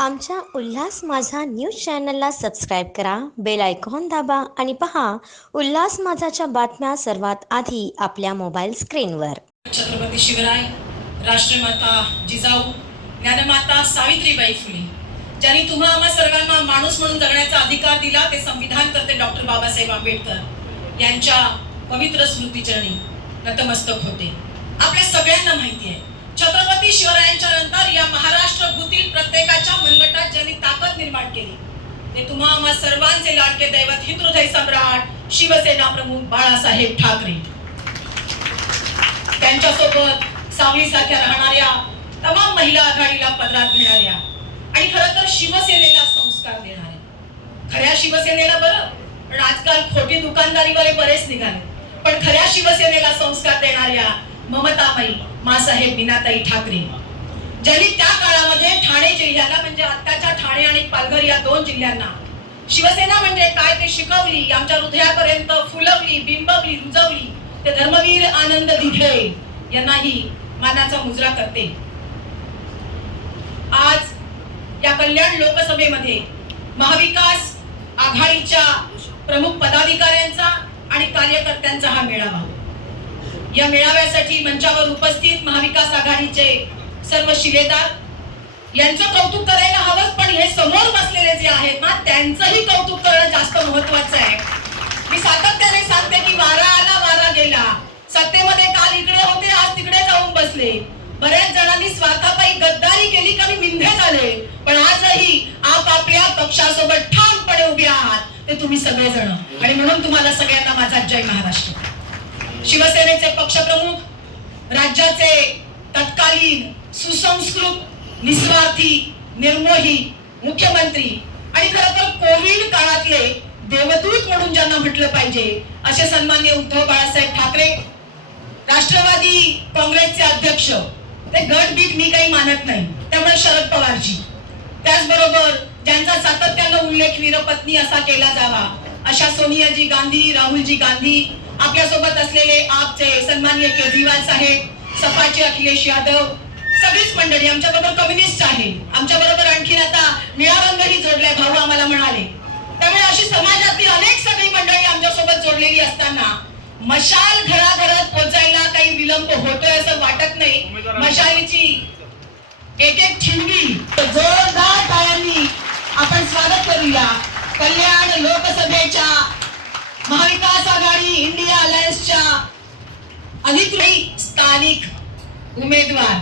आमच्या उल्हास माझा न्यूज चॅनलला सबस्क्राईब करा, बेल आयकॉन दाबा आणि पहा उल्हास माझाच्या बातम्या सर्वात आधी आपल्या मोबाईल स्क्रीनवर। छत्रपती शिवराय, राष्ट्रमाता जिजाऊ, ज्ञानमाता सावित्रीबाई फुले ज्यांनी तुम्हा आम्हा सर्वांना माणूस म्हणून जगण्याचा अधिकार दिला, ते संविधान करते डॉक्टर बाबासाहेब आंबेडकर यांच्या पवित्र स्मृतीचरणी नतमस्तक होते। आपल्या सगळ्यांना माहिती आहे, छत्रपती शिवरायांच्या नंतर या महाराष्ट्र भूतील प्रत्येकाच्या मनगटात ज्यांनी ताकद निर्माण केली ते तुम्हा आम्हा सर्वांचे लाडके दैवत हिंदुहृदय सम्राट शिवसेना प्रमुख बाळासाहेब ठाकरे। त्यांच्यासोबत सावलीसारख्या राहणाऱ्या तमाम महिला आघाडीला पदरात घेणाऱ्या आणि खरं तर शिवसेनेला संस्कार देणाऱ्या, खऱ्या शिवसेनेला बरं, पण आजकाल खोटी दुकानदारीवाले बरेच निघाले, पण खऱ्या शिवसेनेला संस्कार देणाऱ्या ममताबाई मासाहेब मीनाताई ठाकरे ज्यांनी त्या काळामध्ये ठाणे जिल्ह्याला म्हणजे आत्ताच्या ठाणे आणि पालघर या दोन जिल्ह्यांना शिवसेना म्हणजे काय ते शिकवली, आमच्या हृदयापर्यंत फुलवली, बिंबवली, रुजवली। ते धर्मवीर आनंद दिघे यांनाही मानाचा मुजरा करते। आज या कल्याण लोकसभेमध्ये महाविकास आघाडीच्या प्रमुख पदाधिकाऱ्यांचा आणि कार्यकर्त्यांचा हा मेळावा। या मेळाव्यासाठी मंचावर उपस्थित महाविकास आघाडीचे सर्व शिलेदार यांचं कौतुक करायला हवं, पण हे समोर बसलेले जे आहेत ना त्यांचंही कौतुक करणं जास्त महत्त्वाचं आहे। मी सातत्याने सांगते की वारा आला वारा गेला, सत्तेमध्ये काल इकडे होते आज तिकडे जाऊन बसले, बऱ्याच जणांनी स्वार्थापायी गद्दारी केली, कधी मिंधे झाले, पण आजही आपापल्या पक्षासोबत ठामपणे उभे आहात ते तुम्ही सगळेजण, आणि म्हणून तुम्हाला सगळ्यांना माझा जय महाराष्ट्र। शिवसेनेचे पक्षप्रमुख, राज्याचे तत्कालीन सुसंस्कृत, निस्वार्थी, निर्मोही मुख्यमंत्री आणि खरं तर कोविड काळातले देवदूत म्हणून ज्यांना म्हटलं पाहिजे असे सन्माननीय उद्धव बाळासाहेब ठाकरे, राष्ट्रवादी काँग्रेसचे अध्यक्ष, ते गटबीट मी काही मानत नाही, त्यामुळे शरद पवारजी, त्याचबरोबर ज्यांचा सातत्यानं उल्लेख वीरपत्नी असा केला जावा अशा सोनियाजी गांधी, राहुलजी गांधी, आपल्यासोबत असलेले आपचे सन्माननीय केजरीवाल साहेब, सपाचे अखिलेश यादव, सगळीच मंडळी, आमच्या बरोबर कम्युनिस्ट आहे, आमच्या बरोबर आणखी आता निळा रंगही जोडलाय भाऊ आम्हाला म्हणाले। त्यामुळे अशी समाजातली अनेक सगळी मंडळी आमच्या सोबत जोडलेली असताना मशाल घराघरात पोहोचायला काही विलंब होतोय असं वाटत नाही। मशालीची एक एक ठिणगी जोरदार टाळ्यांनी आपण स्वागत करूया। कल्याण लोकसभेच्या महाविकास आघाडी इंडिया अलायन्सच्या अधिकृत स्थानिक उमेदवार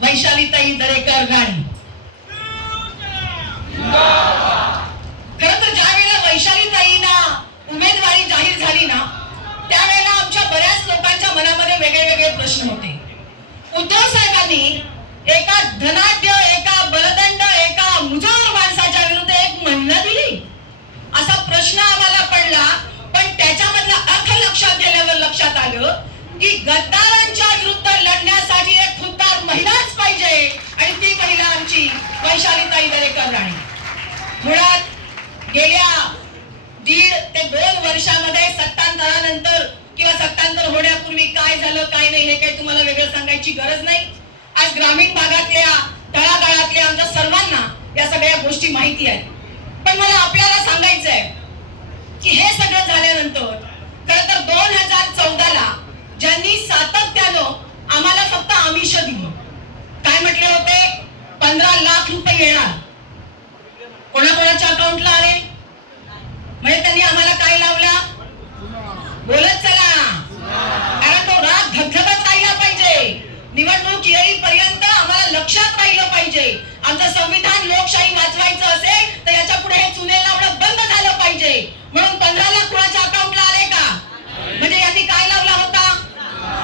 वैशालीताई दरेकर गाणी। खरं तर ज्या वेळेला वैशालीताईंना उमेदवारी जाहीर झाली ना त्यावेळेला आमच्या बऱ्याच लोकांच्या मनामध्ये वेगळे वेगळे प्रश्न होते। उद्धव साहेबांनी एका धनाढ्य, एका बलदंड, एका मुजोर माणसाच्या विरुद्ध एक महिला दिली असा प्रश्न आम्हाला पडला, पण त्याच्यामधला अर्थ लक्षात गेल्यावर लक्षात आलं की गद्दारांच्या विरुद्ध लढण्यासाठी एक खुद्दार महिलाच पाहिजे आणि ती महिला आमची वैशालीताई दरेकर राणी। मुळात गेल्या 1.5 ते 2 वर्षामध्ये सत्तांतरानंतर किंवा सत्तांतर होण्यापूर्वी काय झालं काय नाही हे काही तुम्हाला वेगळं सांगायची गरज नाही। आज ग्रामीण भागातल्या तळागाळातल्या आमच्या सर्वांना या सगळ्या गोष्टी माहिती आहेत, पण मला आपल्याला सांगायचं आहे की हे सगळं झाल्यानंतर खरं तर 2014ला ज्यांनी सातत्यानं आम्हाला फक्त आमिष दिली, काय म्हटले होते 15 लाख रुपये येणार, कोणाकोणाच्या अकाउंटला आले, म्हणजे त्यांनी आम्हाला काय लावला, बोलत चला, कारण तो राग धगधगत राहिला पाहिजे, निवडणूक येईपर्यंत आम्हाला लक्षात राहिलं पाहिजे, आमचं संविधान लोकशाही वाचवायचं असेल तर याच्या पुढे हे चुने लावणं बंद झालं पाहिजे, म्हणून 15 लाख कुणाच्या अकाउंटला आले का, म्हणजे यांनी काय लावला होता,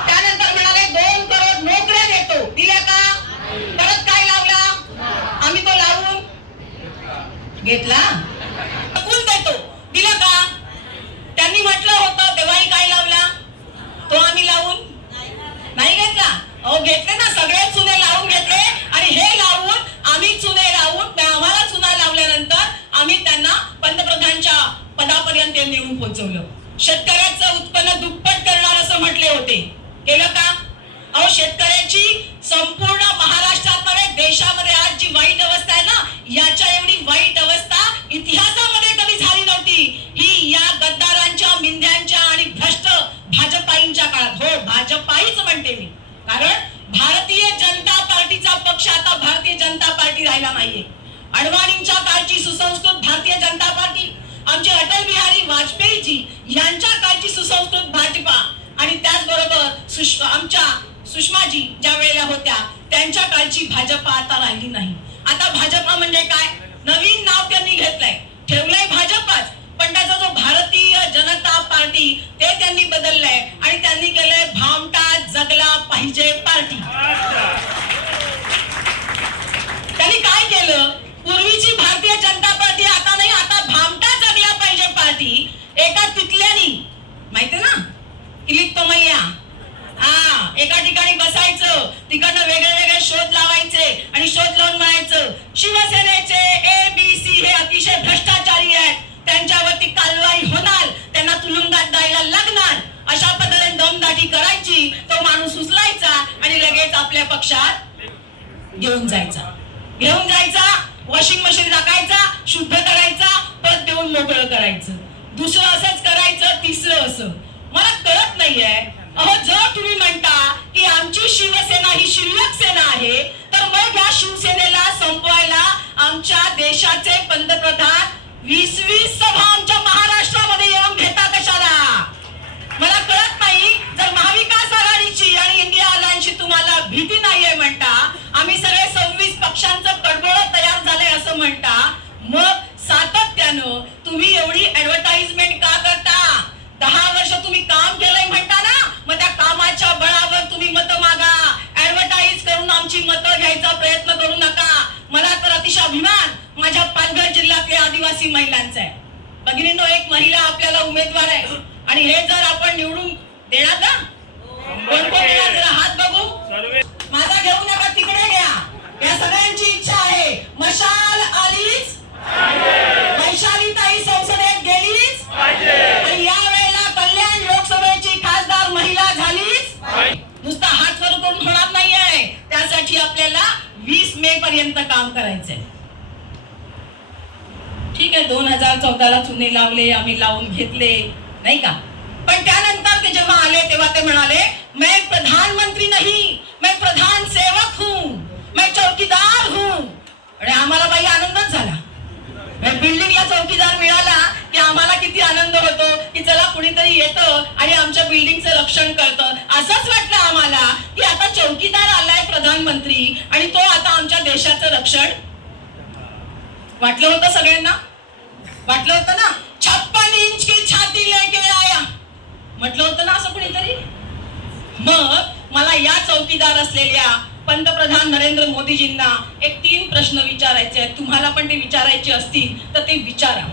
त्यानंतर म्हणाले 2 करोड नोकऱ्या देतो, दिल्या का, परत काय लावला, आम्ही तो लावून घेतला, कोण देतो दिला का, त्यांनी म्हटलं होतं तेव्हाही काय लावला, तो आम्ही लावून नाही घेतला, अहो घेतले ना, सगळे चुने लावून घेतले आणि हे लावून आम्ही चुने लावून आम्हाला चुना लावल्यानंतर आम्ही त्यांना पंतप्रधानांच्या पदापर्यंत नेऊन पोहोचवलं। शेतकऱ्याचं उत्पन्न दुप्पट करणार असं म्हटले होते, केलं का, अहो शेतकऱ्याची संपूर्ण महाराष्ट्रात नव्हे देशामध्ये आज जी वाईट अवस्था आहे ना, या पार्टी राहिला नाहीये. अडवाणींच्या काळची सुसंस्कृत भारतीय जनता पार्टी, आमचे अटल बिहारी वाजपेयीजी यांच्या काळची सुसंस्कृत भाजपा आणि त्याचबरोबर आमच्या सुषमाजी ज्या वेळेला होत्या त्यांच्या काळची भाजपा आता राहिली नाही. आता भाजपा म्हणजे काय, नवीन नाव त्यांनी घेतलंय, ठेवलंय भाजपच, पण त्याचा जो भारतीय जनता पार्टी ते त्यांनी बदललंय आणि त्यांनी केलंय भामटा जगला पाहिजे पार्टी. त्यांनी काय केलं, पूर्वीची भारतीय जनता पार्टी आता नाही, आता भामटा जगला पाहिजे पार्टी. एका तिथल्यानी माहितीये ना, किलिप्तमय्या, एका ठिकाणी बसायचं, तिकडनं वेगळे वेगळे शोध लावायचे आणि शोध लावून म्हणायचं शिवसेनेचे ABC हे अतिशय भ्रष्टाचारी आहेत, त्यांच्यावरती कारवाई होणार, त्यांना तुरुंगात जायला लागणार, अशा पद्धतीने दमदाटी करायची. तो माणूस उचलायचा आणि लगेच आपल्या पक्षात घेऊन जायचा, वॉशिंग मशीन टाकायचा, शुद्ध करायचा, पद देऊन मोकळं करायचं, दुसरं असंच करायचं, तिसरं असं. मला कळत नाहीये, जर तुम्ही म्हणता की आमची शिवसेना ही शिल्लक सेना आहे, तर मग या शिवसेनेला संपवायला आमच्या देशाचे पंतप्रधान 20 सभा आमच्या महाराष्ट्रामध्ये येऊन घेता कशाला? मला कळत नाही. जर महाविकास आघाडीची आणि इंडिया अलायन्सची तुम्हाला भीती नाहीये म्हणता, आम्ही सगळे 26 पक्षांचं कडबोळं तयार झालंय असं म्हणता, मग सातत्यानं तुम्ही एवढी ऍडव्हर्टाइजमेंट का करता? 10 वर्ष तुम्ही काम केलंय म्हणता ना, मग त्या कामाच्या बळावर तुम्ही मतं मागा. ऍडव्हर्टाइज करून आमची मतं घ्यायचा प्रयत्न करू नका. मला तर अतिशय अभिमान माझ्या पालघर जिल्ह्यातल्या आदिवासी महिलांचा आहे. भगिनींनो, एक महिला आपल्याला उमेदवार आहे आणि हे जर आपण निवडून देणार ना, कोण देणार जरा हात बघू. माझा घेऊ नका, तिकडे घ्या. या सगळ्यांची इच्छा आहे, मशाल आलीच, वैशालीताई संसदेत गेलीच आणि या वेळेला कल्याण लोकसभेची खासदार महिला झालीच. नुसता हात वर करून होणार नाहीये, त्यासाठी आपल्याला 20 मे पर्यंत काम करायचंय. ठीक आहे, 2014ला चुने लावले, आम्ही लावून घेतले नाही का, पण त्यानंतर ते जेव्हा आले तेव्हा ते म्हणाले मैं प्रधानमंत्री नहीं, मैं प्रधान सेवक हूं, मैं चौकीदार हूं. आणि आम्हाला बाई आनंदच झाला. बिल्डिंगला चौकीदार मिळाला की आम्हाला किती आनंद होतो की चला कुणीतरी येतं आणि आमच्या बिल्डिंगचं रक्षण करतं. असंच वाटलं आम्हाला की आता चौकीदार आलाय प्रधानमंत्री आणि तो आता आमच्या देशाचं रक्षण. वाटलं होतं सगळ्यांना, वाटलं होतं ना, 56 इंच की छाती लेके आया, म्हटलं होतं ना असं कुणीतरी. मग मला या चौकीदार असलेल्या पंतप्रधान नरेंद्र मोदीजींना एक 3 प्रश्न विचारायचे आहेत. तुम्हाला पण ते विचारायचे असतील तर ते विचारा,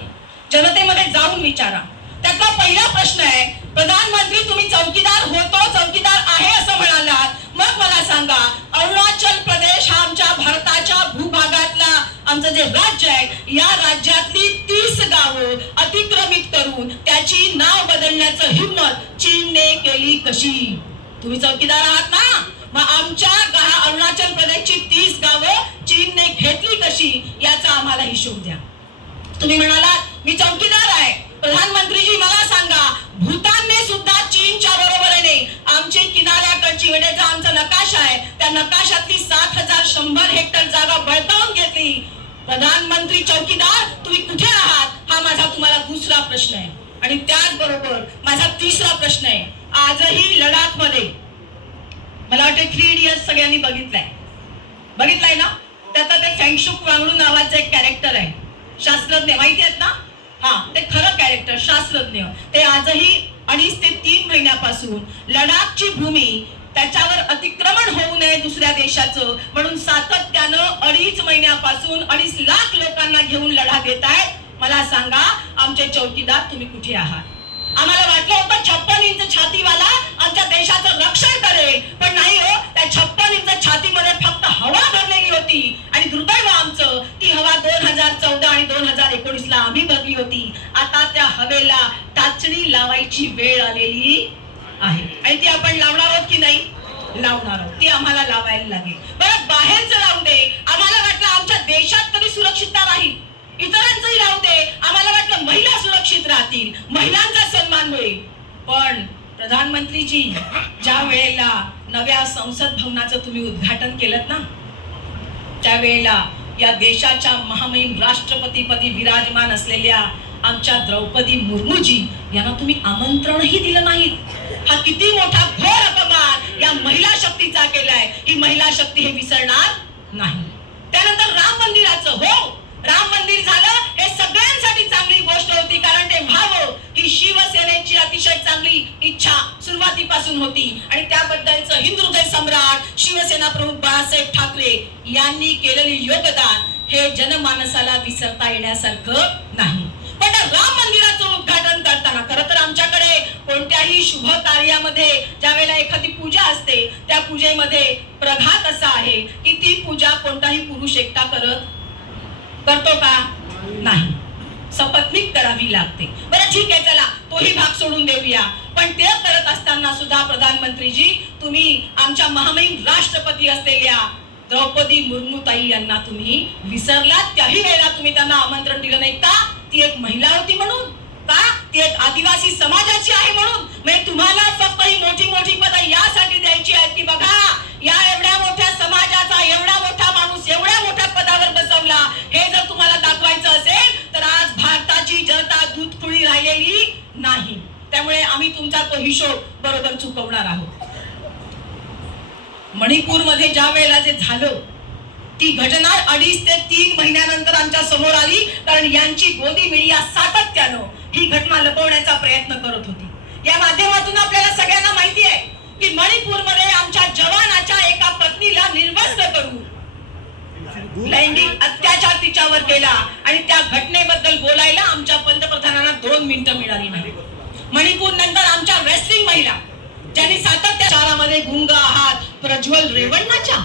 जनतेमध्ये जाऊन विचारा. त्यातला पहिला प्रश्न आहे, प्रधानमंत्री तुम्ही चौकीदार होतो, चौकीदार आहे असं म्हणालात, मग मला सांगा अरुणाचल प्रदेश हा आमच्या भारताच्या भूभागातला आमचं जे राज्य आहे, या राज्यातली 30 गावं अतिक्रमित करून त्याची नाव बदलण्याचं हिम्मत चीनने केली कशी? तुम्ही चौकीदार आहात ना, मग आमच्या अरुणाचल प्रदेशची 30 गावं चीनने घेतली कशी याचा आम्हाला हिशोब द्या. तुम्ही म्हणालात मी चौकीदार आहे, प्रधानमंत्रीजी मला सांगा भूतानने सुद्धा चीनच्या बरोबरीने आमची किनाऱ्याकडची म्हणजे जो आमचा नकाशा आहे त्या नकाशातली 7100 हेक्टर जागा बळकावून घेतली. प्रधानमंत्री चौकीदार तुम्ही कुठे आहात हा माझा तुम्हाला दुसरा प्रश्न आहे. आणि त्याचबरोबर माझा तिसरा प्रश्न आहे, आजही लडाख मध्ये मला वाटतं 3 इडियट्स सगळ्यांनी बघितलाय ना, त्यात ते फेंगशुक वांगडू नावाचं एक कॅरेक्टर आहे, शास्त्रज्ञ माहिती आहेत ना, ते खरं कॅरेक्टर शास्त्रज्ञ. ते आजही 2.5 ते 3 महिन्यापासून लडाखची भूमी त्याच्यावर अतिक्रमण होऊ नये दुसऱ्या देशाचं म्हणून सातत्यानं 2.5 महिन्यापासून 2.5 लाख लोकांना घेऊन लढा देत आहेत. मला सांगा आमचे चौकीदार तुम्ही कुठे आहात? आम्हाला वाटलं होतं 56 इंच छातीवाला आमच्या देशाचं रक्षण करेल, पण नाही हो. त्या 56 इंच छातीमध्ये फक्त हवा भरलेली होती आणि दुर्दैव आमचं ती हवा 2014 आणि 2019ला आम्ही भरली होती. आता त्या हवेला टाचणी लावायची वेळ आलेली आहे आणि ती आपण लावणार आहोत की नाही? लावणार आहोत. ती आम्हाला लावायला लागेल. बरं बाहेरचं राहू दे, आम्हाला वाटलं आमच्या देशात तरी सुरक्षितता राहील, इतरांचंही राहू दे, आम्हाला वाटलं महिला सुरक्षित राहतील, महिलांचा सन्मान होईल. पण प्रधानमंत्रीजी ज्या वेळेला नव्या संसद भवनाचं तुम्ही उद्घाटन केलं ना, त्यावेळेला या देशाच्या महामहिम राष्ट्रपतीपदी विराजमान असलेल्या आमच्या द्रौपदी मुर्मूजी यांना तुम्ही आमंत्रणही दिलं नाही. हा किती मोठा घोर अपमान या महिला शक्तीचा केलाय. ही महिला शक्ती हे विसरणार नाही. त्यानंतर राम मंदिराचं, हो राम मंदिर झालं हे सगळ्यांसाठी चांगली गोष्ट होती, कारण ते व्हावं ही शिवसेनेची अतिशय चांगली इच्छा सुरुवातीपासून होती. आणि त्याबद्दलचं हिंदुहृदय सम्राट शिवसेना प्रमुख बाळासाहेब ठाकरे यांनी केलेले योगदान हे जनमानसाला विसरता येण्यासारखं नाही. पण राम मंदिराचं उद्घाटन करताना खरं तर आमच्याकडे कोणत्याही शुभ कार्यामध्ये ज्यावेळेला एखादी पूजा असते त्या पूजेमध्ये प्रघात असा आहे की ती पूजा कोणताही पुरुष एकटा करतो का? नाही, सपत्नीक करावी लागते. बरं ठीक आहे, चला तोही भाग सोडून देऊया. पण ते करत असताना सुद्धा प्रधानमंत्रीजी तुम्ही आमच्या महामहिम राष्ट्रपती असलेल्या द्रौपदी मुर्मूताई यांना तुम्ही विसरलात. त्याही वेळेला तुम्ही त्यांना आमंत्रण दिलं नाही का? ती एक महिला होती म्हणून का? ती एक आदिवासी समाजाची आहे म्हणून? म्हणजे तुम्हाला फक्त ही मोठी मोठी पदं यासाठी द्यायची आहेत की बघा या एवढ्या मोठ्या समाजाचा एवढा मोठा माणूस एवढ्या मोठ्या पदावर बसवला, हे जर तुम्हाला दाखवायचं असेल तर आज भारताची जनता दूधखुळी राहिलेली नाही. त्यामुळे आम्ही तुमचा तो हिशोब बरोबर चुकवणार आहोत. मणिपूरमध्ये ज्या वेळेला जे झालं ती घटना 2.5 ते 3 महिन्यानंतर आमच्या समोर आली, कारण यांची गोदी मीडिया सातत्यानं ही घटना लपवण्याचा प्रयत्न करत होती. या माध्यमातून आपल्याला सगळ्यांना माहिती आहे की मणिपूरमध्ये आमच्या जवानाच्या एका पत्नीला निर्वस्त्र करून लैंगिक अत्याचार तिच्यावर केला आणि त्या घटनेबद्दल बोलायला आमच्या पंतप्रधानांना 2 मिनिटं मिळाली नाही. मणिपूर नंतर आमच्या रेस्लिंग महिला ज्यांनी सातत्यामध्ये गुंग आहात प्रज्वल रेवण्णाच्या,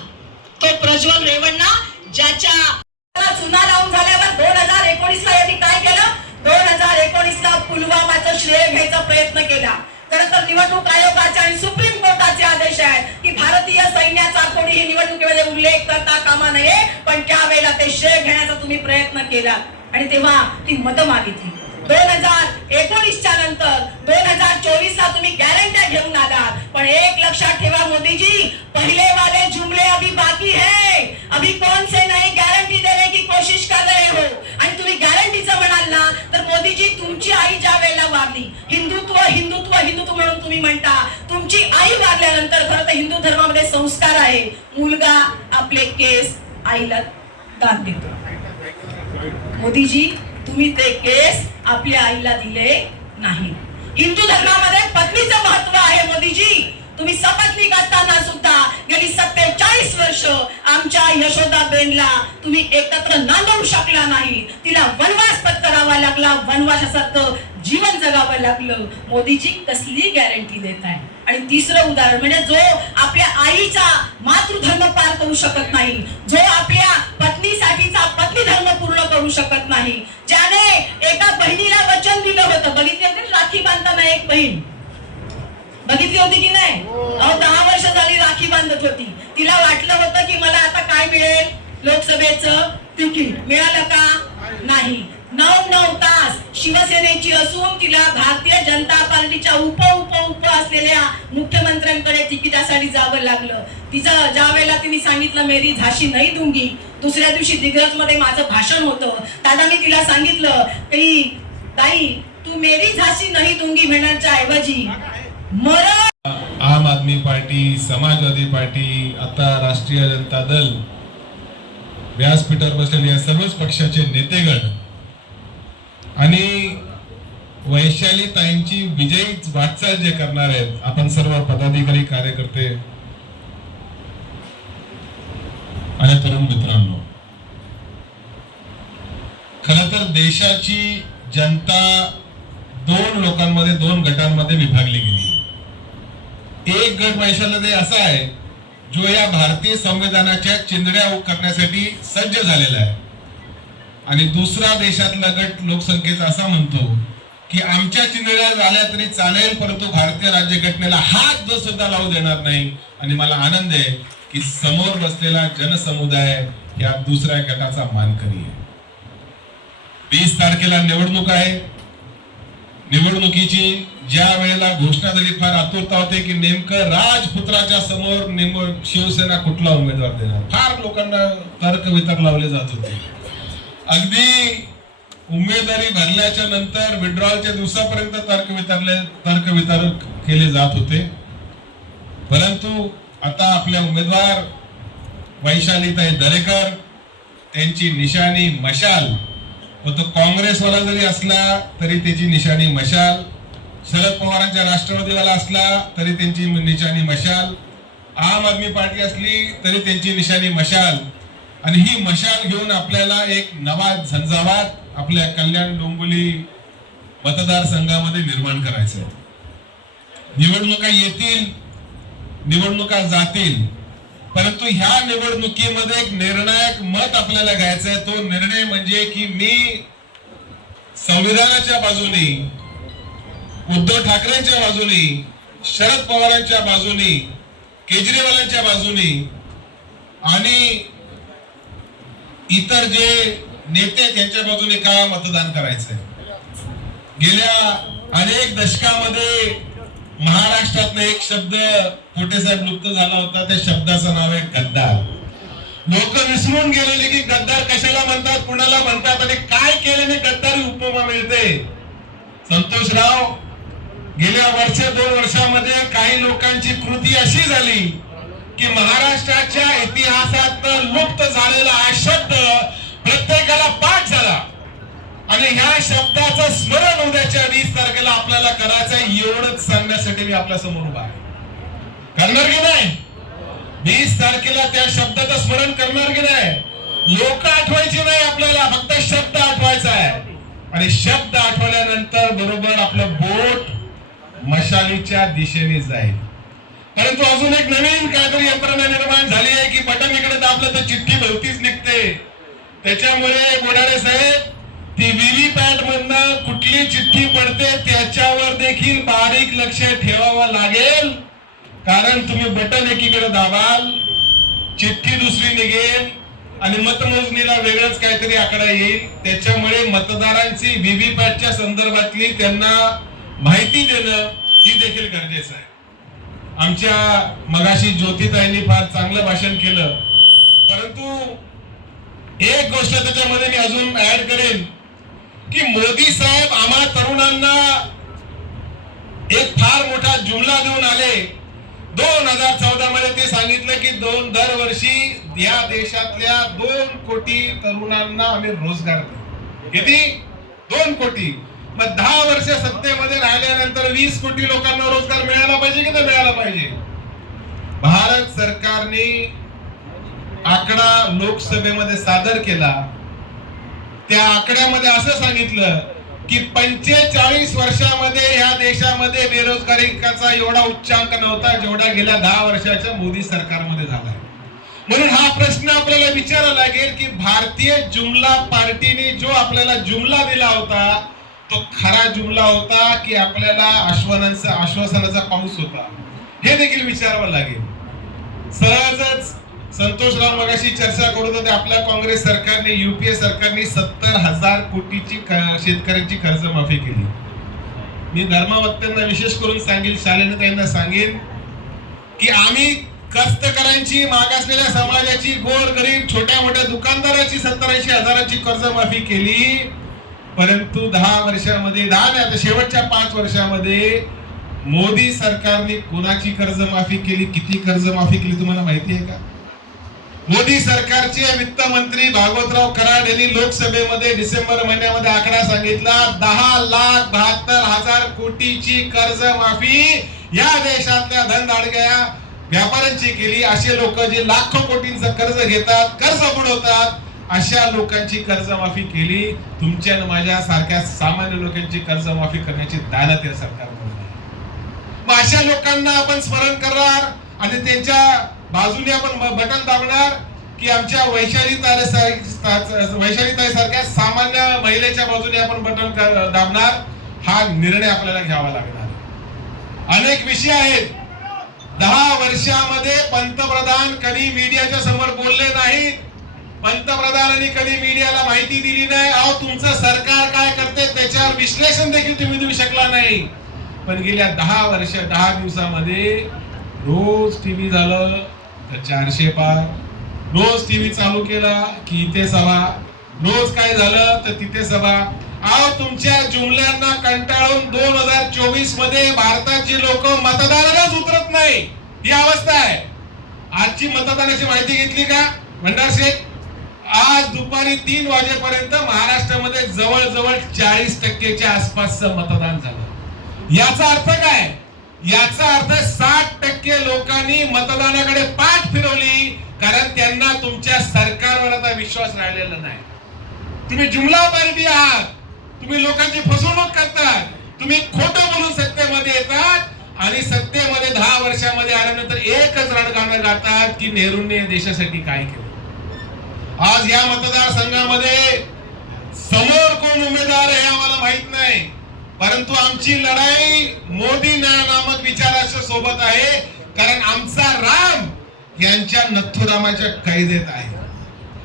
तो प्रज्वल रेवण्णा ज्याच्या चुना लावून झाल्यावर 2019 ला यांनी काय केलं? 2019 ला पुलवामाचं श्रेय घ्यायचा प्रयत्न केला. खरं तर निवडणूक आयोगाचे आणि सुप्रीम कोर्टाचे आदेश आहेत की भारतीय सैन्याचा कोणीही निवडणुकीमध्ये उल्लेख करता कामा नये, पण त्यावेळेला ते श्रेय घेण्याचा तुम्ही प्रयत्न केला आणि तेव्हा ती मतं मागितली. 2019च्या नंतर 2024 ला तुम्ही गॅरंट्या घेऊन आलात. पण एक लक्षात ठेवा मोदीजी, पहिले वाले जुमले अभी बाकी है. अभी कौन से नई गारंटी देने की कोशिश कर रहे हो? आणि तुम्ही गॅरंटीचं म्हणाल ना तर मोदीजी तुमची आई ज्या वेळेला वारली, हिंदुत्व हिंदुत्व हिंदुत्व म्हणून तुम्ही म्हणता, तुमची आई वारल्यानंतर खरं तर हिंदू धर्मामध्ये संस्कार आहे, मुलगा आपले केस आईला दान देतो. मोदीजी तुम्ही ते केस आपल्या आईला दिले नाही. हिंदू धर्मामध्ये पत्नीचं महत्व आहे. मोदीजी तुम्ही सपत्नीक असताना सुद्धा गेली 47 वर्ष आमच्या यशोदाबेनला तुम्ही एकत्र नांदवू शकला नाही. तिला वनवास पत्करावा लागला, वनवासासारखं जीवन जगावं लागलं. मोदीजी कसली गॅरंटी देत आहे? आणि तिसरं उदाहरण म्हणजे जो आपल्या आईचा मातृधर्म पार करू शकत नाही, जो आपल्या पत्नीसाठीचा पत्नी धर्म पूर्ण करू शकत नाही, ज्याने एका बहिणीला वचन दिलं होतं. बघितली होती राखी बांधताना एक बहीण बघितली होती की नाही? 10 वर्ष झाली राखी बांधत होती. तिला वाटलं होतं की मला आता काय मिळेल, लोकसभेचं तिकीट. मिळालं का? नाही. 9 तास शिवसेनेची असून तिला भारतीय जनता पार्टीच्या उप असलेल्या मुख्यमंत्र्यांकडे तिकिटासाठी जावं लागलं. तिचं ज्या वेळेला तिने सांगितलं मेरी झाशी नाही दूंगी, दुसऱ्या दिवशी दिग्रज मध्ये माझं भाषण होतं. दादा मी तिला सांगितलं की ताई तू मेरी झाशी नाही दूंगी म्हणण्याच्या ऐवजी आम आदमी पार्टी, समाजवादी पार्टी, आता राष्ट्रीय जनता दल, व्यासपीठावर बसलेले या सर्वच पक्षाचे नेतेगण आणि वैशाली ताईंची विजयी वाटचाल जे करणार आहेत, आपण सर्व पदाधिकारी, कार्यकर्ते आणि तरुण मित्रांनो, खरं तर देशाची जनता 2 लोकांमध्ये, 2 गटांमध्ये विभागली गेली. एक गट वैशाली असा आहे जो या भारतीय संविधानाच्या चिंधड्या करण्यासाठी सज्ज झालेला आहे आणि दुसरा देशातला गट लोकसंख्येचा असा म्हणतो की आमच्या चिंधड्या झाल्या तरी चालेल, परंतु भारतीय राज्यघटनेला हात सुद्धा लावू देणार नाही. आणि मला आनंद आहे की समोर बसलेला जनसमुदाय या दुसऱ्या गटाचा मानकरी आहे. 20 तारखेला निवडणूक आहे. निवडणुकीची ज्या वेळेला घोषणा झाली फार आतुरता होते की नेमकं राजपुत्राच्या समोर नेमकं शिवसेना कुठला उमेदवार देणार. फार लोकांना तर्क वितर्क लावले जात होते. अगदी उमेदवारी भरल्याच्या नंतर विड्रॉलच्या दिवसापर्यंत तर्क वितर्क केले जात होते. परंतु आता आपल्या उमेदवार वैशालीताई दरेकर, त्यांची निशाणी मशाल, तो काँग्रेसवाला जरी असला तरी त्याची निशाणी मशाल, शरद पवारांच्या राष्ट्रवादीवाला असला तरी त्यांची निशाणी मशाल, आम आदमी पार्टी असली तरी त्यांची निशाणी मशाल. आणि ही मशाल घेऊन आपल्याला एक नवा झंझावात आपल्या कल्याण डोंबिवली मतदारसंघामध्ये निर्माण करायचं आहे. निवडणुका येतील, निवडणुका जातील, परंतु ह्या निवडणुकीमध्ये एक निर्णायक मत आपल्याला घ्यायचं आहे. तो निर्णय म्हणजे की मी संविधानाच्या बाजूने, उद्धव ठाकरेंच्या बाजूने, शरद पवारांच्या बाजूने, केजरीवालांच्या बाजूने आणि इतर जे नेते त्यांच्या बाजूने का मतदान करायचंय. गेल्या अनेक दशकामध्ये महाराष्ट्रातला एक शब्द पोटेसाहेब लुप्त झाला होता. त्या शब्दाचं नाव आहे गद्दार. लोक विसरून गेलेले की गद्दार कशाला म्हणतात, कुणाला म्हणतात आणि काय केल्याने गद्दारी उपमा मिळते. संतोषराव, गेल्या दोन वर्षामध्ये काही लोकांची कृती अशी झाली की महाराष्ट्राच्या इतिहासात लुप्त झालेला हा शब्द प्रत्येकाला पाठ झाला आणि ह्या शब्दाचं स्मरण उद्याच्या 20 तारखेला आपल्याला करायचं आहे. एवढंच सांगण्यासाठी मी आपल्या समोर उभा आहे. करणार की नाही? 20 तारखेला त्या शब्दाचं स्मरण करणार की नाही? लोक आठवायची नाही, आपल्याला फक्त शब्द आठवायचा आहे. आणि शब्द आठवल्यानंतर बरोबर आपलं बोट मशालीच्या दिशेने जाईल. परंतु अजून एक नवीन काहीतरी यंत्रणा निर्माण झाली आहे की बटन इकडे दाबलं तर चिठ्ठी भलतीच निघते. त्याच्यामुळे बोडारे साहेब, ती व्हीव्हीपॅट मधनं कुठली चिठ्ठी पडते त्याच्यावर देखील बारीक लक्ष ठेवावं लागेल. कारण तुम्ही बटन एकीकडे दाबाल, चिठ्ठी दुसरी निघेल आणि मतमोजणीला वेगळंच काहीतरी आकडा येईल. त्याच्यामुळे मतदारांची व्हीव्हीपॅटच्या संदर्भातली त्यांना माहिती देणं ही देखील गरजेचं आहे. आमच्या मगाशी ज्योतिताईंनी फार चांगलं भाषण केलं, परंतु एक गोष्ट त्याच्यामध्ये मी अजून ऍड करेन की मोदी साहेब आम्हा तरुणांना एक फार मोठा जुमला देऊन आले. 2014 मध्ये ते सांगितलं की दरवर्षी या देशातल्या 2 कोटी तरुणांना आम्ही रोजगार देऊ. किती? 2 कोटी. मग 10 वर्ष सत्तेमध्ये राहिल्यानंतर 20 कोटी लोकांना रोजगार मिळाला पाहिजे की नाही मिळाला पाहिजे? भारत सरकारने आकडा लोकसभेमध्ये सादर केला. त्या आकड्यामध्ये असं सांगितलं की 45 वर्षामध्ये या देशामध्ये बेरोजगारीचा एवढा उच्चांक नव्हता जेवढा गेल्या 10 वर्षाच्या मोदी सरकारमध्ये झाला. म्हणून हा प्रश्न आपल्याला विचारायला लागेल की भारतीय जुमला पार्टीने जो आपल्याला जुमला दिला होता तो खरा जुमला होता की आपल्याला आश्वासनाचा पाऊस होता, हे देखील विचारावं लागेल. सहजच संतोषराव मगाशी चर्चा करत होते, आपल्या काँग्रेस सरकारने, युपीए सरकारने 70,000 कोटीची शेतकऱ्यांची कर्जमाफी केली. मी धर्मवक्त्यांना विशेष करून सांगेल, शालेने त्यांना सांगेन की आम्ही कष्टकऱ्यांची, मागासलेल्या समाजाची, गोरगरीब छोट्या मोठ्या दुकानदाराची 70-80 हजाराची कर्जमाफी केली. परंतु 10 वर्षामध्ये, 10 नाही आता शेवटच्या 5 वर्षामध्ये मोदी सरकारने कोणाची कर्जमाफी केली, किती कर्जमाफी केली तुम्हाला माहिती आहे का? मोदी सरकारचे वित्त मंत्री भागवतराव कराड यांनी लोकसभेमध्ये डिसेंबर महिन्यामध्ये आकडा सांगितला, 10,72,000 कोटीची कर्जमाफी या देशातल्या धनदाडग्या व्यापाऱ्यांची केली. असे लोक जे लाखो कोटींचं कर्ज घेतात, कर्ज बुडवतात, अशा लोकांची कर्जमाफी केली. तुमच्या आणि माझ्या सारख्या सामान्य लोकांची कर्जमाफी करण्याची दानत या सरकारमध्ये. मग अशा लोकांना आपण स्मरण करणार आणि त्यांच्या बाजूने आपण बटन दाबणार की आमच्या वैशालीताई सारख्या सामान्य महिलेच्या बाजूने आपण बटन दाबणार? हा निर्णय आपल्याला घ्यावा लागणार. अनेक विषय आहेत. 10 वर्षामध्ये पंतप्रधान कधी मीडियाच्या समोर बोलले नाहीत. पंतप्रधानांनी कधी मीडियाला माहिती दिली नाही. अहो, तुमचं सरकार काय करते त्याच्यावर विश्लेषण देखील तुम्ही देऊ शकला नाही. पण गेल्या 10 दिवसामध्ये रोज टीव्ही झालं तर 400 पार, रोज टीव्ही चालू केला की इथे सभा, रोज काय झालं तर तिथे सभा. अहो तुमच्या जुमल्यांना कंटाळून 2024 मध्ये भारताची लोक मतदानालाच उतरत नाही, ही अवस्था आहे. आजची मतदानाची माहिती घेतली का भंडार शेठ? आज दुपारी 3 वाजेपर्यंत महाराष्ट्रामध्ये जवळजवळ 40% आसपासचं मतदान झालं. याचा अर्थ काय? याचा अर्थ 60% लोकांनी मतदानाकडे पाठ फिरवली, कारण त्यांना तुमच्या सरकारवर आता विश्वास राहिलेला नाही. तुम्ही जुमला पार्टी आहात, तुम्ही लोकांची फसवणूक करतात, तुम्ही खोटं बोलून सत्तेमध्ये येतात आणि सत्तेमध्ये 10 वर्षामध्ये आल्यानंतर एकच रणगाणं गातात की नेहरूंनी देशासाठी काय केलं. आज या मतदारसंघामध्ये समोर कोण उमेदवार आहे आम्हाला माहित नाही, परंतु आमची लढाई मोदी नामक विचाराच्या सोबत आहे, कारण आमचा राम यांच्या नथुरामाच्या कैदेत आहे.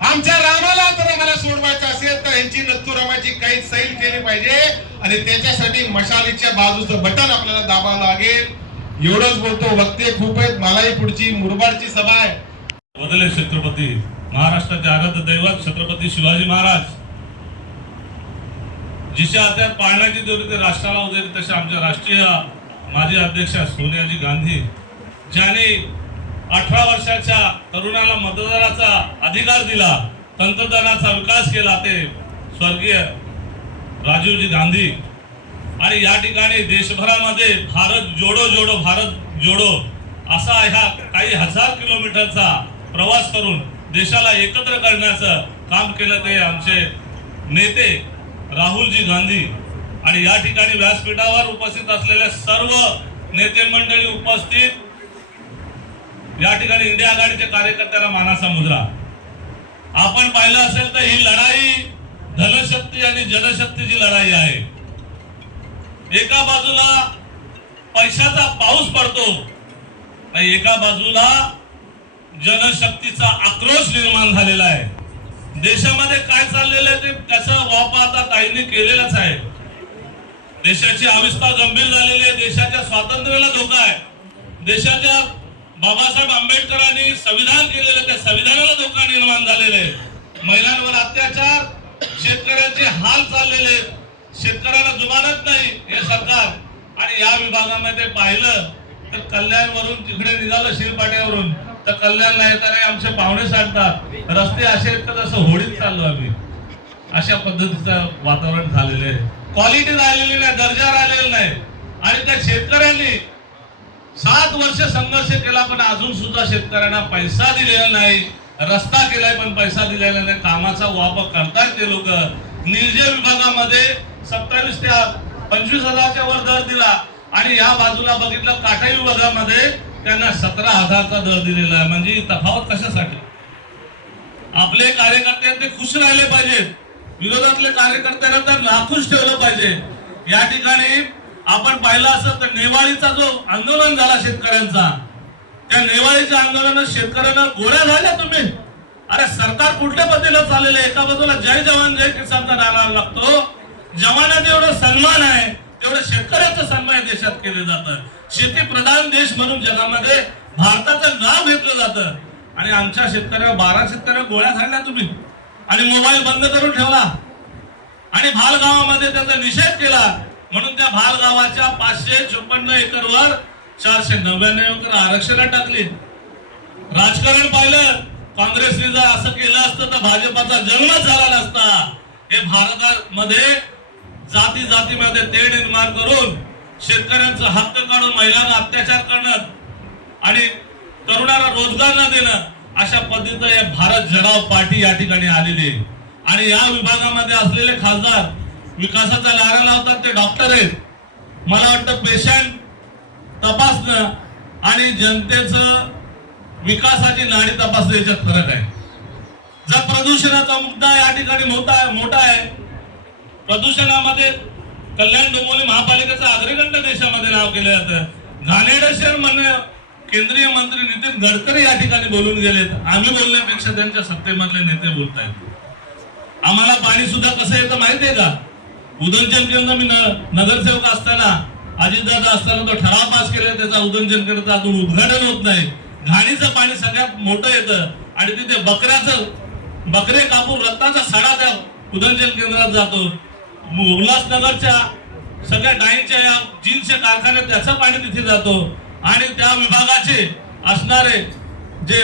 आमच्या रामाला जर आम्हाला सोडवायचं असेल तर यांची नथुरामाची कैद सैल केली पाहिजे आणि त्याच्यासाठी मशालीच्या बाजूचं बटन आपल्याला दाबावं लागेल. एवढंच बोलतो, वक्ते खूप आहेत, मलाही पुढची मुरबाडची सभा आहे. बदले छत्रपती महाराष्ट्राचे आराध्य दैवत छत्रपती शिवाजी महाराज जिच्या हातात पाळण्याची दोरी ते राष्ट्राला उदेली, तसे आमच्या राष्ट्रीय माजी अध्यक्षा सोनियाजी गांधी ज्यांनी 18 वर्षाच्या तरुणाला मतदानाचा अधिकार दिला, तंत्रज्ञानाचा विकास केला, ते स्वर्गीय राजीवजी गांधी. आणि या ठिकाणी देशभरामध्ये भारत जोडो भारत जोडो असा ह्या काही हजार किलोमीटरचा प्रवास करून देशाला एकत्र करण्याचं काम केलं ते आमचे नेते राहुलजी गांधी. आणि या ठिकाणी व्यासपीठावर उपस्थित असलेले सर्व नेते मंडळी उपस्थित, या ठिकाणी इंडिया आघाडीच्या कार्यकर्त्यांना मानाचा मुद्रा. आपण पाहिलं असेल तर ही लढाई धनशक्ती आणि जनशक्तीची लढाई आहे. एका बाजूला पैशाचा पाऊस पडतो, एका बाजूला जनशक्तीचा आक्रोश निर्माण झालेला आहे. देशामध्ये काय चाललेलं आहे ते त्याचा वापर आता काहींनी केलेलाच आहे. देशाची अवस्था गंभीर झालेली आहे, देशाच्या स्वातंत्र्याला धोका आहे, देशाच्या बाबासाहेब आंबेडकरांनी संविधान केलेलं त्या संविधानाला धोका निर्माण झालेला आहे. महिलांवर अत्याचार, शेतकऱ्यांचे हाल चाललेले, शेतकऱ्यांना जुमानत नाही हे सरकार. आणि या विभागामध्ये पाहिलं तर कल्याणवरून तिकडे निघालं शिरपाट्यावरून तर कल्याण नाही तर आमचे पाहुणे सांगतात रस्ते असे आहेत तर जसं होडीत चाललो आम्ही, अशा पद्धतीचं वातावरण झालेलं आहे. क्वालिटी राहिलेली नाही, दर्जा राहिलेला नाही. आणि त्या शेतकऱ्यांनी 7 वर्ष संघर्ष केला पण अजून सुद्धा शेतकऱ्यांना पैसा दिलेला नाही. रस्ता केलाय पण पैसा दिलेला नाही. कामाचा वापर करतात ते लोक. निर्जय विभागामध्ये 27 ते 25 हजारच्या वर दर दिला आणि या बाजूला बघितलं काटाई विभागामध्ये त्यांना 17,000चा दर दिलेला आहे. म्हणजे तफावत कशासाठी? आपले कार्यकर्ते ते खुश राहिले पाहिजेत, विरोधातले कार्यकर्त्यांना तर नाखुश ठेवलं पाहिजे. या ठिकाणी आपण पाहिलं असं तर नेवाळीचा जो आंदोलन झाला शेतकऱ्यांचा, त्या नेवाळीच्या आंदोलनात शेतकऱ्यांना गोळ्या झाल्या. तुम्ही अरे सरकार कुठल्या पद्धतीला चाललेलं आहे? एका बाजूला जय जवान जय किसानचा नारा लागतो, जवानाचा एवढा सन्मान आहे तेवढं शेतकऱ्याचा सन्मान देशात केले जातं. शेती प्रधान देश म्हणून जगामध्ये भारताचं नाव घेतलं जातं आणि आमच्या शेतकऱ्याला 12 शेतकऱ्या गोळ्या झाडल्या तुम्ही आणि मोबाईल बंद करून ठेवला आणि भाल गावामध्ये त्याचा निषेध केला. म्हणून त्या भाल गावाच्या 554 एकरवर 499 एकर आरक्षण टाकली. राजकारण पाहिलं, काँग्रेसने जर असं केलं असतं तर भाजपाचा जन्मच झाला नसता. हे भारतामध्ये जाती जातीमध्ये तेढ निर्माण करून शेतकऱ्यांचा हक्क काढून महिलांना अत्याचार करणं आणि तरुणांना रोजगार न देणं, अशा पद्धतीने हे भारत जगाव पार्टी या ठिकाणी आलेली आहे. आणि या विभागामध्ये असलेले खासदार विकासाचा नारा लावतात ते डॉक्टर आहेत. मला वाटतं पेशंट तपासणं आणि जनतेचं विकासाची नाडी तपासणं याच्यात फरक आहे. जर प्रदूषणाचा मुद्दा या ठिकाणी मोठा आहे. प्रदूषणामध्ये कल्याण डोंबिवली महापालिकेचं अग्रगण्य देशामध्ये नाव केलं जातं. घाणेरडं शहर म्हणणं केंद्रीय मंत्री नितीन गडकरी या ठिकाणी बोलून गेलेत. आम्ही बोलण्यापेक्षा त्यांच्या सत्तेमधले नेते बोलतायत. आम्हाला पाणी सुद्धा कसं येतं माहितीये का? उदंचन केंद्र मी नगरसेवक असताना अजितदादा असताना तो ठराव पास केला, त्याचा उदंचन केंद्राचं अजून उद्घाटन होत नाही. घाणीचं पाणी सगळ्यात मोठं येतं आणि तिथे बकरे कापून रक्ताचा सडा त्या उदंचन केंद्रात जातो. उल्हासनगरच्या सगळ्या डाळींच्या या जीन्सच्या कारखान्यात त्याचं पाणी तिथे जातो आणि त्या विभागाचे असणारे जे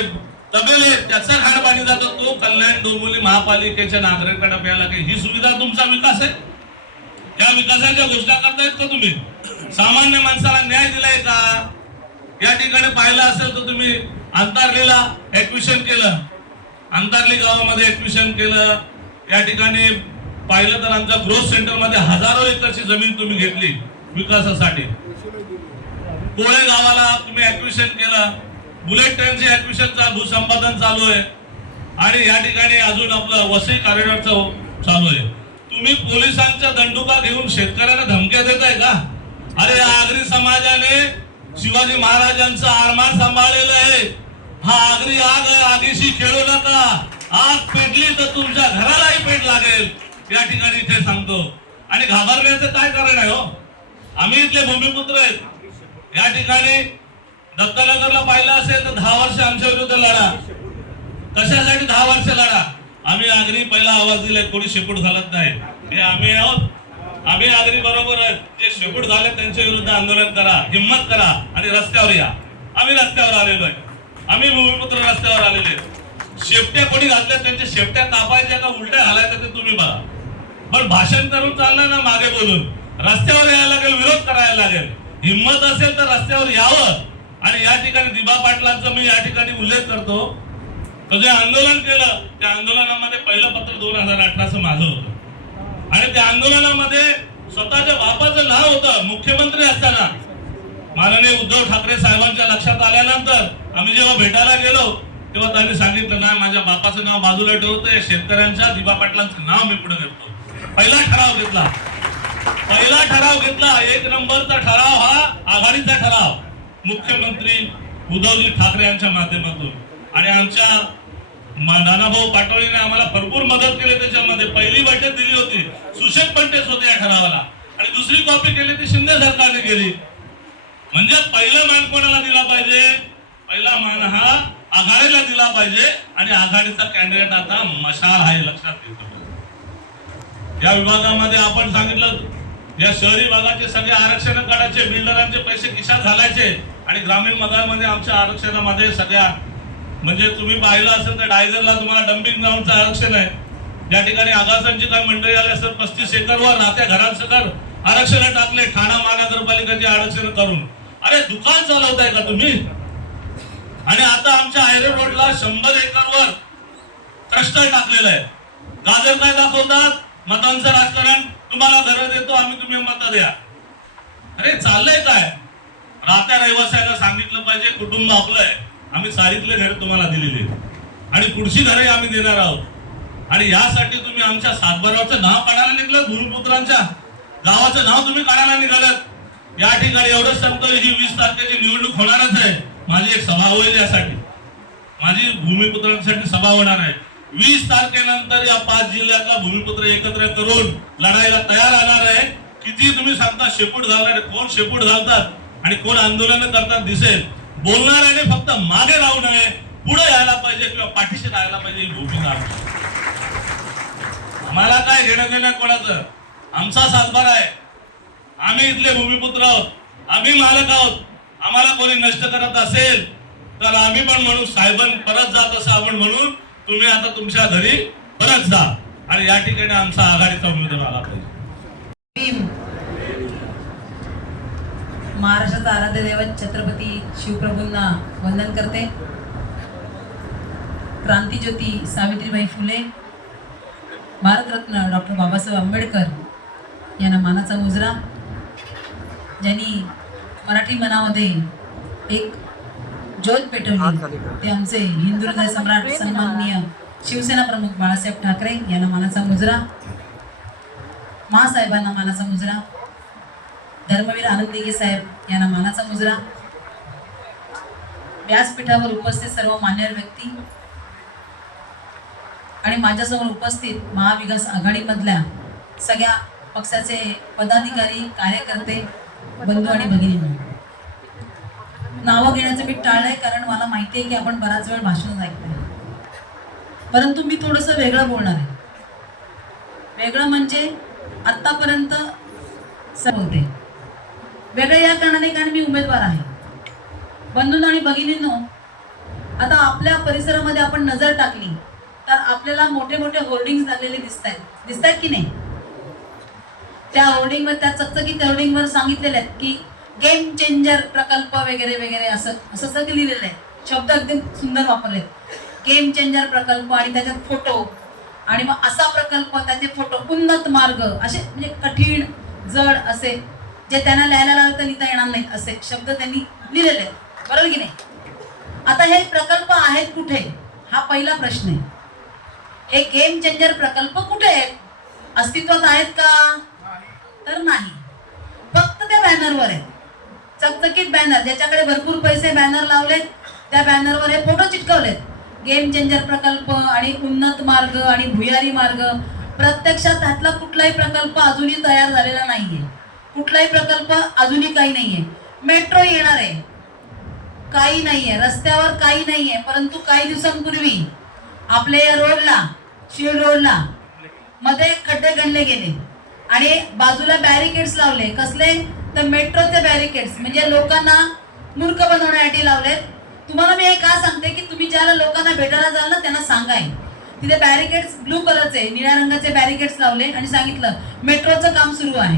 तबेले त्याचा घाण पाणी जातो, तो कल्याण डोंबिवली महापालिकेच्या नागरिकांना प्यायला काही ही सुविधा तुमचा विकास आहे? या विकासाच्या घोषणा करतायत का तुम्ही? सामान्य माणसाला न्याय दिलाय का? या ठिकाणी पाहिलं असेल तर तुम्ही अंतार्लीला ऍक्विशन केलं, अंतार्ली गावामध्ये ऍक्विशन केलं. या ठिकाणी पाहिलं तर आमच्या ग्रोथ सेंटर मध्ये हजारो एकरची जमीन तुम्ही घेतली विकासासाठी. कोळे गावाला तुम्ही ऍक्विशन केलं, बुलेट ट्रेनचे ऍक्विशन भूसंपादन चालू आहे आणि या ठिकाणी अजून आपलं वसई कॉरिडॉरचं चालू आहे. तुम्ही पोलिसांच्या दंडुका घेऊन शेतकऱ्यांना धमक्या देताय का? अरे आगरी समाजाने शिवाजी महाराजांचं आरमार सांभाळलेलं आहे. हा आगरी आग आहे, आगीशी खेळू नका. आग पेटली तर तुमच्या घरालाही पेट लागेल, या ठिकाणी इथे सांगतो. आणि घाबरण्याचं काय कारण आहे हो? आम्ही इथले भूमिपुत्र आहेत. या ठिकाणी दत्तनगरला पाहिलं असेल तर 10 वर्ष आमच्या विरुद्ध लढा. कशासाठी 10 वर्ष लढा? आम्ही आगरी पहिला आवाज दिलाय, कोणी शेपूट घालत नाही. हे आम्ही आहोत, आम्ही आगरी बरोबर आहेत. जे शेपूट झाले त्यांच्या विरुद्ध आंदोलन करा, हिम्मत करा आणि रस्त्यावर या. आम्ही रस्त्यावर आलेलो आहे, आम्ही भूमिपुत्र रस्त्यावर आलेले. शेपट्या कोणी घातल्या, त्यांच्या शेपट्या कापायच्या का उलट्या घालायच्या ते तुम्ही बघा. पण भाषण करून चालणार ना, मागे बोलून रस्त्यावर यायला लागेल, विरोध करायला लागेल. हिम्मत असेल तर रस्त्यावर यावं. आणि या ठिकाणी दिबा पाटलांचा मी या ठिकाणी उल्लेख करतो. तो जे आंदोलन केलं त्या आंदोलनामध्ये पहिलं पत्र 2018चं माझं होतं आणि त्या आंदोलनामध्ये स्वतःच्या बापाचं नाव होतं. मुख्यमंत्री असताना माननीय उद्धव ठाकरे साहेबांच्या लक्षात आल्यानंतर आम्ही जेव्हा भेटायला गेलो तेव्हा त्यांनी सांगितलं, नाही माझ्या बापाचं नाव बाजूला ठेवतोय, शेतकऱ्यांच्या दिबा पाटलांचं नाव मी पुढे घेतो. पहिला ठराव घेतला. 1 नंबरचा ठराव हा आघाडीचा ठराव, मुख्यमंत्री उद्धवजी ठाकरे यांच्या माध्यमातून. आणि आमच्या नानाभाऊ पाटोळेने आम्हाला भरपूर मदत केली. त्याच्यामध्ये पहिली बैठक दिली होती, सुशेक पंटेच होते या ठरावाला आणि दुसरी कॉपी केली ती शिंदे सरकारने केली. म्हणजे पहिला मान कोणाला दिला पाहिजे? पहिला मान हा आघाडीला दिला पाहिजे आणि आघाडीचा कॅन्डिडेट आता मशाल आहे, लक्षात घेतो. या विभागामध्ये आपण सांगितलं, या शहरी भागाचे सगळे आरक्षण काढायचे, बिल्डरांचे पैसे खिशात घालायचे आणि ग्रामीण भागामध्ये आमच्या आरक्षणामध्ये सगळ्या म्हणजे तुम्ही पाहिलं असेल तर डायझरला तुम्हाला डम्पिंग ग्राउंडचं आरक्षण आहे. या ठिकाणी आगासांची काही मंडळी आली असेल 35 एकरवर राहत्या घरांसकट आरक्षण टाकले, ठाणा महानगरपालिकेचे आरक्षण करून. अरे दुकान चालवताय का तुम्ही? आणि आता आमच्या आयरे रोडला 100 एकरवर क्लस्टर टाकलेलं आहे. गाजर काय दाखवतात? मतांचं राजकारण, तुम्हाला घर देतो आम्ही, तुम्ही मत द्या. अरे चाललंय काय? राहत्या रहिवाशांना सांगितलं पाहिजे कुटुंब आपलं आहे, आम्ही सारीतले घर तुम्हाला दिलेले आणि पुढची घरे आम्ही देणार आहोत. आणि यासाठी तुम्ही आमच्या सातबाराचं नाव काढायला निघालं, भूमिपुत्रांच्या गावाचं नाव तुम्ही काढायला निघालात. या ठिकाणी एवढंच सांगतो, ही 20 तारखेची निवडणूक होणारच आहे. माझी एक सभा होईल, यासाठी माझी भूमिपुत्रांसाठी सभा होणार आहे. 20 तारखेनंतर या 5 जिल्ह्यातला भूमिपुत्र एकत्र करून लढायला तयार राहणार आहे. किती तुम्ही सांगता शेपूट घालणारे, कोण शेपूट घालतात आणि कोण आंदोलन करतात दिसेल. बोलणाऱ्याने फक्त मागे राहू नये, पुढे यायला पाहिजे किंवा पाठीशी राहायला पाहिजे, ही भूमिका आमची. आम्हाला काय घेणं देणं कोणाचं? आमचा सातबार आहे, आम्ही इथले भूमिपुत्र आहोत, आम्ही मालक आहोत. आम्हाला कोणी नष्ट करत असेल तर आम्ही पण म्हणू साहेबां परत जात असं आपण म्हणून तुम्ही आता तुमच्या घरी परत जा. आणि या ठिकाणी आमचा आघाडीचा उमेदवार आला पाहिजे. महाराष्ट्राचा आराध्य दैवत छत्रपती शिवप्रभूंना वंदन करते. क्रांतीज्योती सावित्रीबाई फुले, भारतरत्न डॉक्टर बाबासाहेब आंबेडकर यांना मानाचा मुजरा. ज्यांनी मराठी मनामध्ये एक ज्योत पेटवली ते आमचे हिंदू हृदय सम्राट सन्माननीय शिवसेना प्रमुख बाळासाहेब ठाकरे यांना मानाचा मुजरा. महासाहेबांना मानाचा मुजरा. धर्मवीर आनंद दिघे साहेब यांना मानाचा मुजरा. व्यासपीठावर उपस्थित सर्व मान्यवर व्यक्ती आणि माझ्यासमोर उपस्थित महाविकास आघाडीमधल्या सगळ्या पक्षाचे पदाधिकारी, कार्यकर्ते, बंधू आणि भगिनी, नावं घेण्याचं मी टाळलंय कारण मला माहिती आहे की आपण बराच वेळ भाषण ऐकतोय, परंतु मी थोडंसं वेगळं बोलणार आहे. वेगळं म्हणजे आत्तापर्यंत होते वेगळं या कारणाने कारण मी उमेदवार आहे. बंधू आणि भगिनींनो, आता आपल्या परिसरामध्ये आपण नजर टाकली तर आपल्याला मोठे मोठे होर्डिंग्स लागलेले दिसत आहेत की नाही? त्या होर्डिंगवर, त्या चकचकीत होर्डिंगवर सांगितलेले आहेत की गेम चेंजर प्रकल्प वगैरे वगैरे असं सगळं लिहिलेलं आहे. शब्द अगदी सुंदर वापरले, गेम चेंजर प्रकल्प, आणि त्याच्यात फोटो, आणि मग असा प्रकल्प, त्याचे फोटो, उन्नत मार्ग, असे म्हणजे कठीण जड असे जे त्यांना लिहायला लागलं तर लिहिता येणार नाहीत असे शब्द त्यांनी लिहिलेले आहेत. बरोबर की नाही? आता हे प्रकल्प आहेत कुठे, हा पहिला प्रश्न आहे. हे गेम चेंजर प्रकल्प कुठे आहेत? अस्तित्वात आहेत का? तर नाही, फक्त त्या बॅनरवर आहेत. चकचकीत बॅनर, ज्याच्याकडे भरपूर पैसे बॅनर लावलेत त्या बॅनरवर हे फोटो चिटकवलेत, गेम चेंजर प्रकल्प आणि उन्नत मार्ग आणि भुयारी मार्ग. प्रत्यक्षात त्यातला कुठलाही प्रकल्प अजूनही तयार झालेला नाहीये, कुठलाही प्रकल्प अजूनही काही नाहीये. मेट्रो येणार आहे, काही नाहीये, रस्त्यावर काही नाहीये, परंतु काही दिवसांपूर्वी आपल्या या रोडला, शिळ रोडला मध्ये खड्डे गणले गेले आणि बाजूला बॅरिकेड्स लावले. कसले? तर मेट्रोचे बॅरिकेड्स, म्हणजे लोकांना मूर्ख बनवण्यासाठी लावलेत. तुम्हाला मी हे का सांगते की तुम्ही ज्याला लोकांना भेटायला जाल ना त्यांना सांगाय, तिथे बॅरिकेड्स ब्लू कलरचे, निळ्या रंगाचे बॅरिकेड्स लावले आणि सांगितलं मेट्रोचं काम सुरू आहे.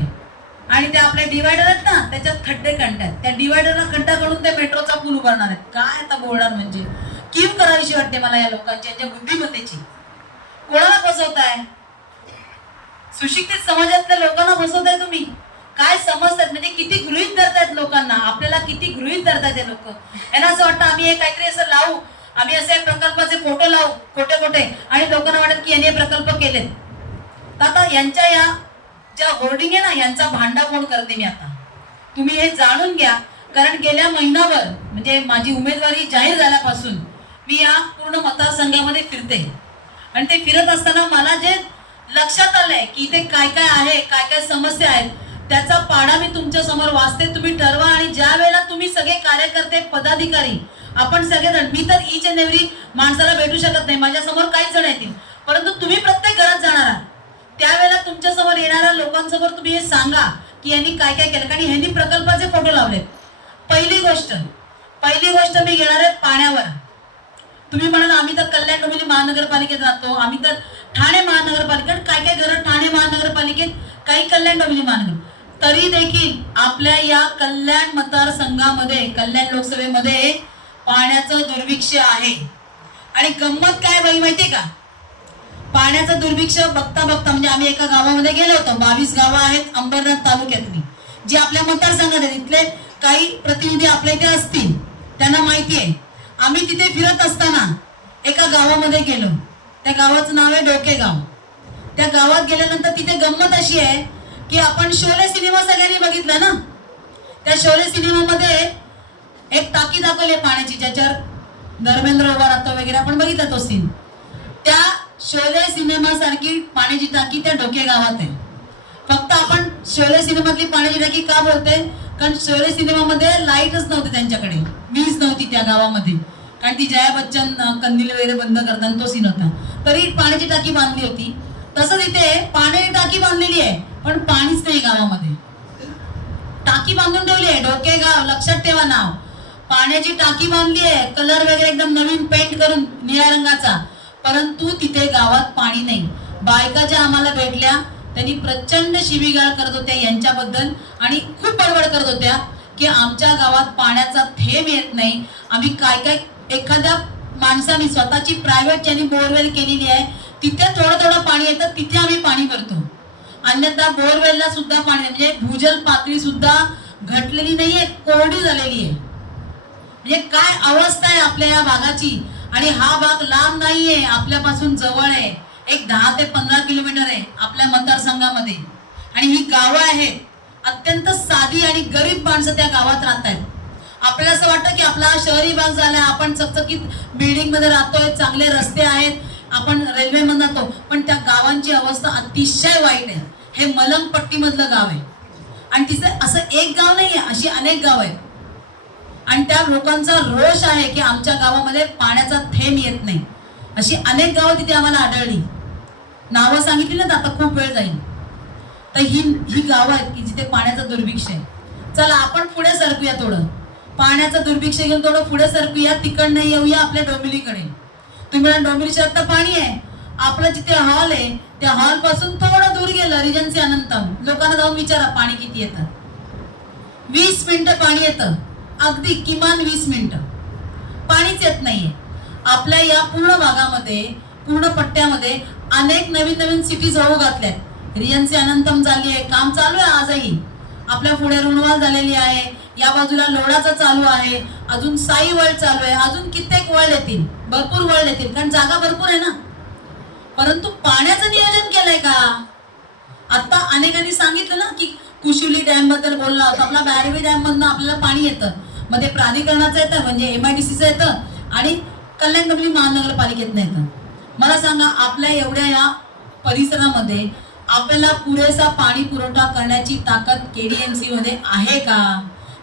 आणि ते आपले डिवायडर आहेत ना, त्याच्यात खड्डे खणतात, त्या डिवायडरला खड्डा करून ते मेट्रोचा पूल उभारणार आहेत. काय आता बोलणार, म्हणजे कीव करावीशी वाटते मला या लोकांची, यांच्या बुद्धिमत्तेची. कोणाला फसवताय? सुशिक्षित समाजातल्या लोकांना फसवताय तुम्ही. काय समजतात, म्हणजे किती गृहीत धरतायत लोकांना, आपल्याला किती गृहीत धरतायत हे लोक. यांना असं वाटतं आम्ही हे काहीतरी असं लावू, आम्ही असे प्रकल्पाचे फोटो लावू खोटे खोटे, आणि लोकांना वाटत की यांनी हे प्रकल्प केलेत. तर आता यांच्या या ज्या होर्डिंग आहे ना, यांचा भांडाफोड करते मी आता. तुम्ही हे जाणून घ्या, कारण गेल्या महिनाभर म्हणजे माझी उमेदवारी जाहीर झाल्यापासून मी या पूर्ण मतदारसंघामध्ये फिरते, आणि ते फिरत असताना मला जे लक्षात आलंय की इथे काय काय आहे, काय काय समस्या आहेत, त्याचा पाढा मी तुमच्या समोर वाचते. तुम्ही ठरवा, आणि ज्या वेळेला तुम्ही सगळे कार्यकर्ते, पदाधिकारी, आपण सगळेजण, मी तर ईच अँड एव्हरी माणसाला भेटू शकत नाही, माझ्या समोर काहीच जण येतील, परंतु तुम्ही प्रत्येक घरात जाणार आहात. त्यावेळेला तुमच्या समोर येणाऱ्या लोकांसमोर तुम्ही हे सांगा की यांनी काय काय केलं, कारण यांनी प्रकल्पाचे फोटो लावलेत. पहिली गोष्ट मी घेणार आहे पाण्यावर. तुम्ही म्हणाल आम्ही तर कल्याण डोंबिवली महानगरपालिकेत राहतो, आम्ही तर ठाणे महानगरपालिकेत, काय काय घरं ठाणे महानगरपालिकेत, काही कल्याण डोंबिवली महानगर, तरी देखील आपल्या या कल्याण मतदारसंघामध्ये, कल्याण लोकसभेमध्ये पाण्याचं दुर्भिक्ष आहे. आणि गंमत काय बाई माहितीये का? पाण्याचं दुर्भिक्ष बघता बघता, म्हणजे आम्ही एका गावामध्ये गेलो होतो, 22 गावं आहेत अंबरनाथ तालुक्यातली, जी आपल्या मतदारसंघात आहेत. इथले काही प्रतिनिधी आपल्या इथे असतील, त्यांना माहिती आहे. आम्ही तिथे फिरत असताना एका गावामध्ये गेलो, त्या गावाचं नाव आहे डोकेगाव. त्या गावात गेल्यानंतर तिथे गंमत अशी आहे की आपण शोले सिनेमा सगळ्यांनी बघितला ना, त्या शोले सिनेमामध्ये एक टाकी दाखवली पाण्याची, ज्याच्यावर धर्मेंद्र उभा राहतो वगैरे, आपण बघितला तो सीन. त्या शोले सिनेमा सारखी पाण्याची टाकी त्या डोके गावात आहे. फक्त आपण शोले सिनेमातली पाण्याची टाकी का बोलते, कारण शोले सिनेमामध्ये लाईटच नव्हते, त्यांच्याकडे वीज नव्हती त्या गावामध्ये, कारण ती जया बच्चन कंदील वगैरे बंद करताना तो सीन होता, तरी पाण्याची टाकी बांधली होती. तसंच इथे पाण्याची टाकी बांधलेली आहे, पण पाणीच नाही गावामध्ये. टाकी बांधून ठेवली आहे, डोकेगाव, लक्षात ठेवा नाव. पाण्याची टाकी बांधली आहे, कलर वगैरे एकदम नवीन पेंट करून निळ्या रंगाचा, परंतु तिथे गावात पाणी नाही. बायका ज्या आम्हाला भेटल्या त्यांनी प्रचंड शिवीगाळ करत होत्या यांच्याबद्दल, आणि खूप बडबड करत होत्या की आमच्या गावात पाण्याचा थेंब येत नाही. आम्ही काय काय, एखाद्या माणसाने स्वतःची प्रायव्हेट ज्यांनी बोरवेल केलेली आहे तिथे थोडं थोडं पाणी येतं, तिथे आम्ही पाणी भरतो. अन्यथा बोरवेलला सुद्धा पाणी, म्हणजे भूजल पातळी सुद्धा घटलेली नाहीये, कोरडी झालेली आहे. म्हणजे काय अवस्था आहे आपल्या या भागाची. आणि हा भाग लांब नाहीये, आपल्यापासून जवळ आहे, एक 10 ते 15 किलोमीटर आहे आपल्या मतदारसंघामध्ये. आणि ही गावं आहेत, अत्यंत साधी आणि गरीब माणसं त्या गावात राहत आहेत. आपल्याला असं वाटतं की आपला शहरी भाग झाला, आपण चकचकीत बिल्डिंग मध्ये राहतोय, चांगले रस्ते आहेत, आपण रेल्वेमध्ये जातो, पण त्या गावांची अवस्था अतिशय वाईट आहे. हे मलंगपट्टीमधलं गाव आहे आणि तिचं असं एक गाव नाही आहे, अशी अनेक गाव आहेत आणि त्या लोकांचा रोष आहे की आमच्या गावामध्ये पाण्याचा थेंब येत नाही. अशी अनेक गावं तिथे आम्हाला आढळली. नावं सांगितली ना तर आता खूप वेळ जाईल. तर ही गावं आहेत की जिथे पाण्याचा दुर्भिक्ष आहे. चला आपण पुढे सरकूया, थोडं पाण्याचं दुर्भिक्ष घेऊन थोडं पुढे सरकूया, तिकडनं येऊया आपल्या डोंबिवलीकडे. तुम्ही डोंबिवली शहरात तर पाणी आहे. आपलं जिथे हॉल आहे त्या हॉल पासून थोडं दूर गेलं रिजन्सी अनंतम, लोकांना जाऊन विचारा पाणी किती येतं. 20 मिनिटं पाणी येतं, अगदी किमान 20 मिनिटं पाणीच येत नाहीये. आपल्या या पूर्ण भागामध्ये, पूर्ण पट्ट्यामध्ये अनेक नवीन नवीन सिटीज होऊ घातल्यात. रिजन्सी अनंतम झाली आहे, काम चालू आहे आजही. आपल्या पुढे रुणवाल झालेली आहे, या बाजूला लोणाचं चालू आहे, अजून साई वर्ल्ड चालू आहे, अजून कित्येक वर्ल्ड येतील, भरपूर वर्ल्ड येतील, कारण जागा भरपूर आहे ना. परंतु पाण्याचं नियोजन केलंय का? आता अनेकांनी सांगितलं ना की कुशिवली डॅम बद्दल बोलला होता. आपला बॅरवी डॅम मधनं आपल्याला पाणी येतं, मध्ये प्राधिकरणाचं येतं म्हणजे MIDCचं येतं आणि कल्याण डोंबिवली महानगरपालिकेतनं येतं. मला सांगा आपल्या एवढ्या या परिसरामध्ये आपल्याला पुरेसा पाणी पुरवठा करण्याची ताकद KDMC मध्ये आहे का?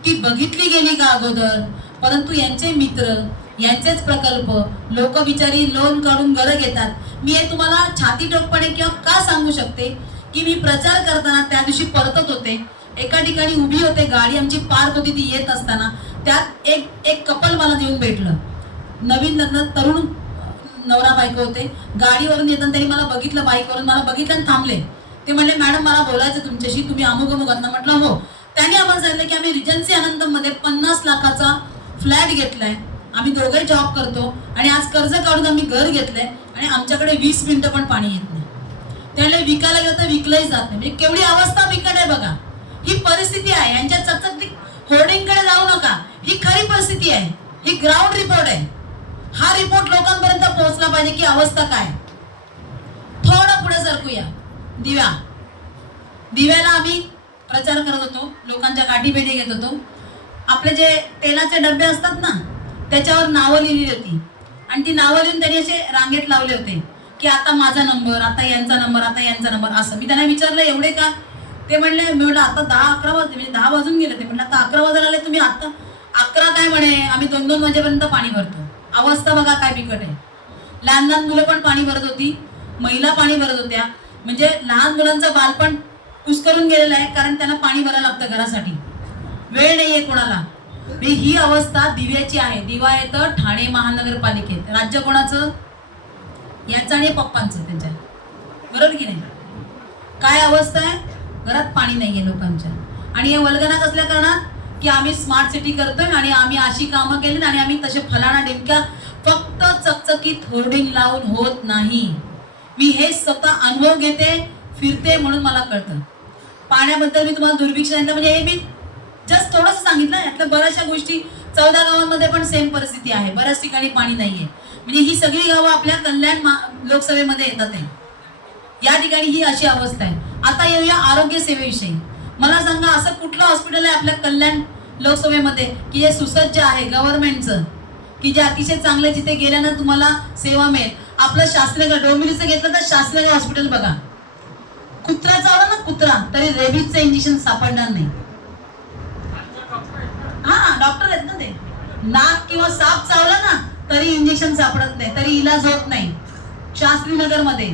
ती बघितली गेली का अगोदर? परंतु यांचे मित्र, यांचेच प्रकल्प लोक बिचारी लोन काढून घरं घेतात. मी हे तुम्हाला छाती ठोकपणे किंवा का सांगू शकते की मी प्रचार करताना त्या दिवशी परतत होते, एका ठिकाणी उभी होते, गाडी आमची पार्क होती, ती येत असताना त्यात एक कपल मला येऊन भेटलं. नवीन लग्न तरुण नवरा बायको होते. गाडीवरून येताना त्यांनी मला बघितलं, बाईकवरून मला बघितलं आणि थांबले. ते म्हणले मॅडम मला बोलायचं तुमच्याशी, तुम्ही अमुक अमुक आहात ना? म्हटलं हो. त्यांनी आम्हाला सांगितलं की आम्ही रिजन्सी अनंतम मध्ये 50 लाखाचा फ्लॅट घेतलाय, आम्ही दोघे जॉब करतो आणि आज कर्ज काढून आम्ही घर घेतलंय आणि आमच्याकडे 20 मिनिटं पण पाणी येत नाही. त्यामुळे विकायला गेलं तर विकलंही जात नाही. म्हणजे केवढी अवस्था बिकट आहे बघा. ही परिस्थिती आहे. यांच्या चकचकीत होर्डिंगकडे जाऊ नका, ही खरी परिस्थिती आहे. ही ग्राउंड रिपोर्ट आहे. हा रिपोर्ट लोकांपर्यंत पोहोचला पाहिजे की अवस्था काय. थोडं पुढे सरकूया. दिव्याला आम्ही प्रचार करत होतो, लोकांच्या गाठीभेटी घेत होतो. आपले जे तेलाचे डबे असतात ना त्याच्यावर नावं लिहिली होती आणि ती नावं लिहून त्यांनी असे रांगेत लावले होते की आता माझा नंबर, आता यांचा नंबर, आता यांचा नंबर, असं. मी त्यांना विचारलं एवढे का? ते म्हणले, मी म्हटलं आता 10-11 वाजले, म्हणजे 10 वाजून गेले. ते म्हटलं आता 11 वाजायला आले तुम्ही, आता 11 काय म्हणे, आम्ही 2-2 वाजेपर्यंत पाणी भरतो. अवस्था बघा काय बिकट आहे. लहान लहान मुलं पण पाणी भरत होती, महिला पाणी भरत होत्या. म्हणजे लहान मुलांचं बालपण कुस्करून गेलेलं आहे, कारण त्यांना पाणी भरायला लागतं घरासाठी, वेळ नाहीये कोणाला. ही अवस्था दिव्याची आहे. दिवा येतं ठाणे महानगरपालिकेत. राज्य कोणाचं? यांचं आणि पप्पांचं, त्यांच्या. बरोबर की नाही? काय अवस्था आहे? घरात पाणी नाहीये लोकांच्या. आणि हे वल्गना कसल्या कारणात की आम्ही स्मार्ट सिटी करतोय आणि आम्ही अशी कामं केली आणि आम्ही तसे फलाना डिमक्या, फक्त चकचकीत होर्डिंग लावून होत नाही. मी हे स्वतः अनुभव घेते, फिरते, म्हणून मला कळतं. पाण्याबद्दल मी तुम्हाला दुर्भिक्ष सांगितलं, म्हणजे हे मी जस्ट थोडंसं सांगितलं. यातल्या बऱ्याचशा गोष्टी 14 गावांमध्ये पण सेम परिस्थिती आहे. बऱ्याच ठिकाणी पाणी नाहीये. म्हणजे ही सगळी गावं आपल्या कल्याण लोकसभेमध्ये येतात आहे. या ठिकाणी ही अशी अवस्था आहे. आता येऊया आरोग्य सेवेविषयी. मला सांगा असं कुठलं हॉस्पिटल आहे आपल्या कल्याण लोकसभेमध्ये की जे सुसज्ज आहे गव्हर्नमेंटचं, की जे अतिशय चांगलं, जिथे गेल्यानं तुम्हाला सेवा मिळेल. आपलं शास्त्रीय डोंबिवलीचं घेतलं तर शास्त्रीय हॉस्पिटल बघा. कुत्रा चावला ना कुत्रा, तरी रेबीजचं इंजेक्शन सापडणार नाही. हा डॉक्टर आहेत ना ते. नाक किंवा साप चावला ना तरी इंजेक्शन सापडत नाही, तरी इलाज होत नाही. शास्त्रीनगर मध्ये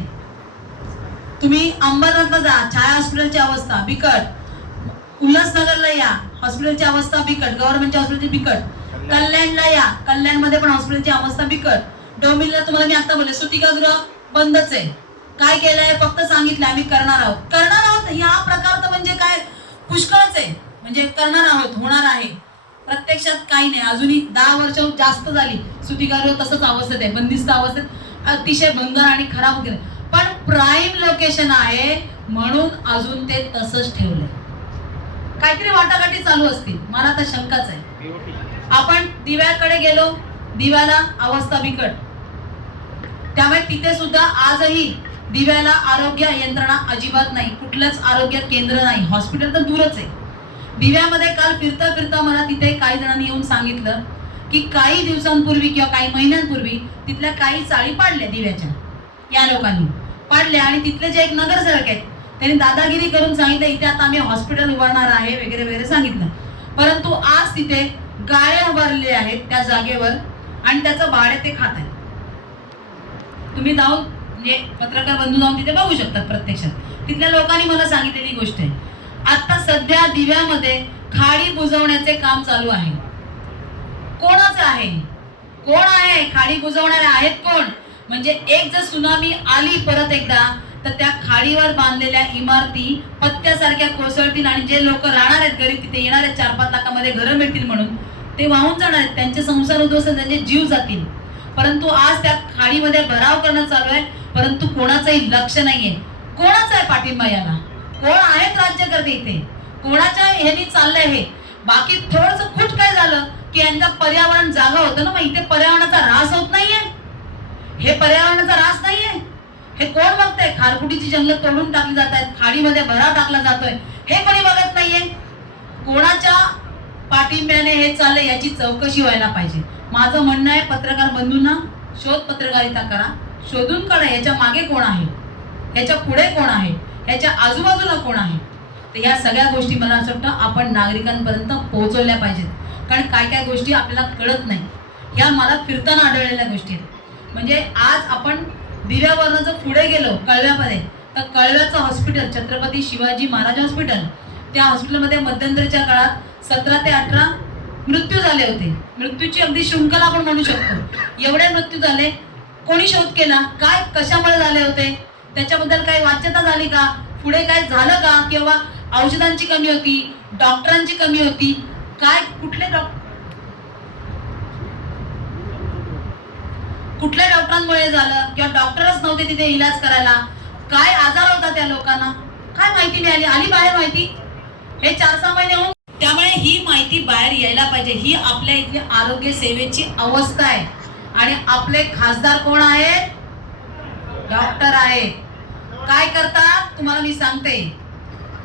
तुम्ही अंबरनाथला जा, छाया हॉस्पिटलची अवस्था बिकट. उल्हासनगरला या, हॉस्पिटलची अवस्था बिकट, गव्हर्नमेंटच्या हॉस्पिटलची बिकट. कल्याणला या, कल्याणमध्ये पण हॉस्पिटलची अवस्था बिकट. डोंबिवलीला तुम्हाला मी आता बोलले सूतिकागृह बंदच आहे. काय केलंय? फक्त सांगितलं आम्ही करणार आहोत. हा प्रकार तर म्हणजे काय पुष्कळच आहे. म्हणजे करणार आहोत, होणार आहे. प्रत्यक्षात काही नाही. अजूनही 10 वर्ष जास्त झाली सूतिकागृह तसंच अवस्थेत आहे, बंदिस्त अवस्थेत, अतिशय भंगार आणि खराब वगैरे. पण प्राईम लोकेशन आहे म्हणून अजून ते तसंच ठेवलंय. काहीतरी वाटाघाटी चालू असतील, मला तर शंकाच आहे. आपण दिव्याकडे गेलो, दिव्याला अवस्था बिकट. त्यामुळे तिथे सुद्धा आजही दिव्याला आरोग्य यंत्रणा अजिबात नाही, कुठलंच आरोग्य केंद्र नाही, हॉस्पिटल तर दूरच आहे. दिव्यामध्ये काल फिरता फिरता मला तिथे काही जणांनी येऊन सांगितलं की काही दिवसांपूर्वी किंवा काही महिन्यांपूर्वी तिथल्या काही चाळी पाडल्या दिव्याच्या, या लोकांनी पाडल्या. आणि तिथले जे एक नगरसेवक आहेत त्यांनी दादागिरी करून सांगितलं इथे आता आम्ही हॉस्पिटल उभारणार आहे वगैरे वगैरे सांगितलं, परंतु आज तिथे गाड्या उभारलेले आहेत त्या जागेवर आणि त्याचं भाडे ते खात आहे. तुम्ही जाऊन पत्रकार बंधू जाऊन तिथे बघू शकतात प्रत्यक्षात. तिथल्या लोकांनी मला सांगितलेली गोष्ट आहे. आता सध्या दिव्यामध्ये खाडी बुजवण्याचे काम चालू आहे. कोणाचं आहे? कोण आहे खाडी बुजवणारे आहेत? कोण? म्हणजे एक जर सुनामी आली परत एकदा तर त्या खाडीवर बांधलेल्या इमारती पत्त्यासारख्या कोसळतील आणि जे लोक राहणार आहेत गरीब तिथे येणार आहेत 4-5 लाखामध्ये घरं मिळतील म्हणून ते वाहून जाणार आहेत, त्यांचे संसार उद्ध्वस्त, त्यांचे जीव जातील. परंतु आज त्या खाडीमध्ये भराव करणं चालू आहे, परंतु कोणाचंही लक्ष नाहीये. कोणाचा आहे पाठिंबा याला? कोण आहेत राज्यकर्ते इथे? कोणाच्या ह्यांनी चाललंय हे? बाकी थोडंसं खुट काय झालं की यांचा पर्यावरण जागा होतं ना, मग इथे पर्यावरणाचा ऱ्हास होत नाहीये. हे पर्यावरणाचा ऱ्हास नाहीये. हे कोण बघतंय? खारफुटीची जंगल तोडून टाकली जात आहेत, खाडीमध्ये भराव टाकला जातोय, हे कोणी बघत नाहीये. कोणाच्या पाठिंब्याने हे चाललंय याची चौकशी व्हायला पाहिजे. माझं म्हणणं आहे पत्रकार बंधूंना, शोध पत्रकारिता करा, शोधून काढा याच्या मागे कोण आहे, याच्या पुढे कोण आहे, याच्या आजूबाजूला कोण आहे. तर या सगळ्या गोष्टी मला असं वाटतं आपण नागरिकांपर्यंत पोहोचवल्या पाहिजेत. कारण काय काय गोष्टी आपल्याला कळत नाही, ह्या मला फिरताना आढळलेल्या गोष्टी आहेत. म्हणजे आज आपण दिव्यावरनं जर पुढे गेलो कळव्यामध्ये तर कळव्याचं हॉस्पिटल छत्रपती शिवाजी महाराज हॉस्पिटल, त्या हॉस्पिटलमध्ये मध्यंतरीच्या काळात 17 ते 18 मृत्यू झाले होते. मृत्यूची अगदी शृंखला आपण म्हणू शकतो. एवढे मृत्यू झाले, कोणी शोध केला? काय कशामुळे झाले होते? त्याच्याबद्दल काही वाच्यता झाली का? पुढे काय झालं का? किंवा औषधांची कमी होती, डॉक्टरांची कमी होती, काय कुठल्या डॉक्टरांमुळे झालं? किंवा डॉक्टरच नव्हते तिथे इलाज करायला? काय आजार होता त्या लोकांना? काय माहिती मिळाली? आली बाहेर माहिती? हे 4-6 महिने होऊन. त्यामुळे ही माहिती बाहेर यायला पाहिजे. ही आपल्या इथली आरोग्य सेवेची अवस्था आहे. आणि आपले खासदार कोण आहेत? डॉक्टर आहेत. काय करतात तुम्हाला मी सांगते.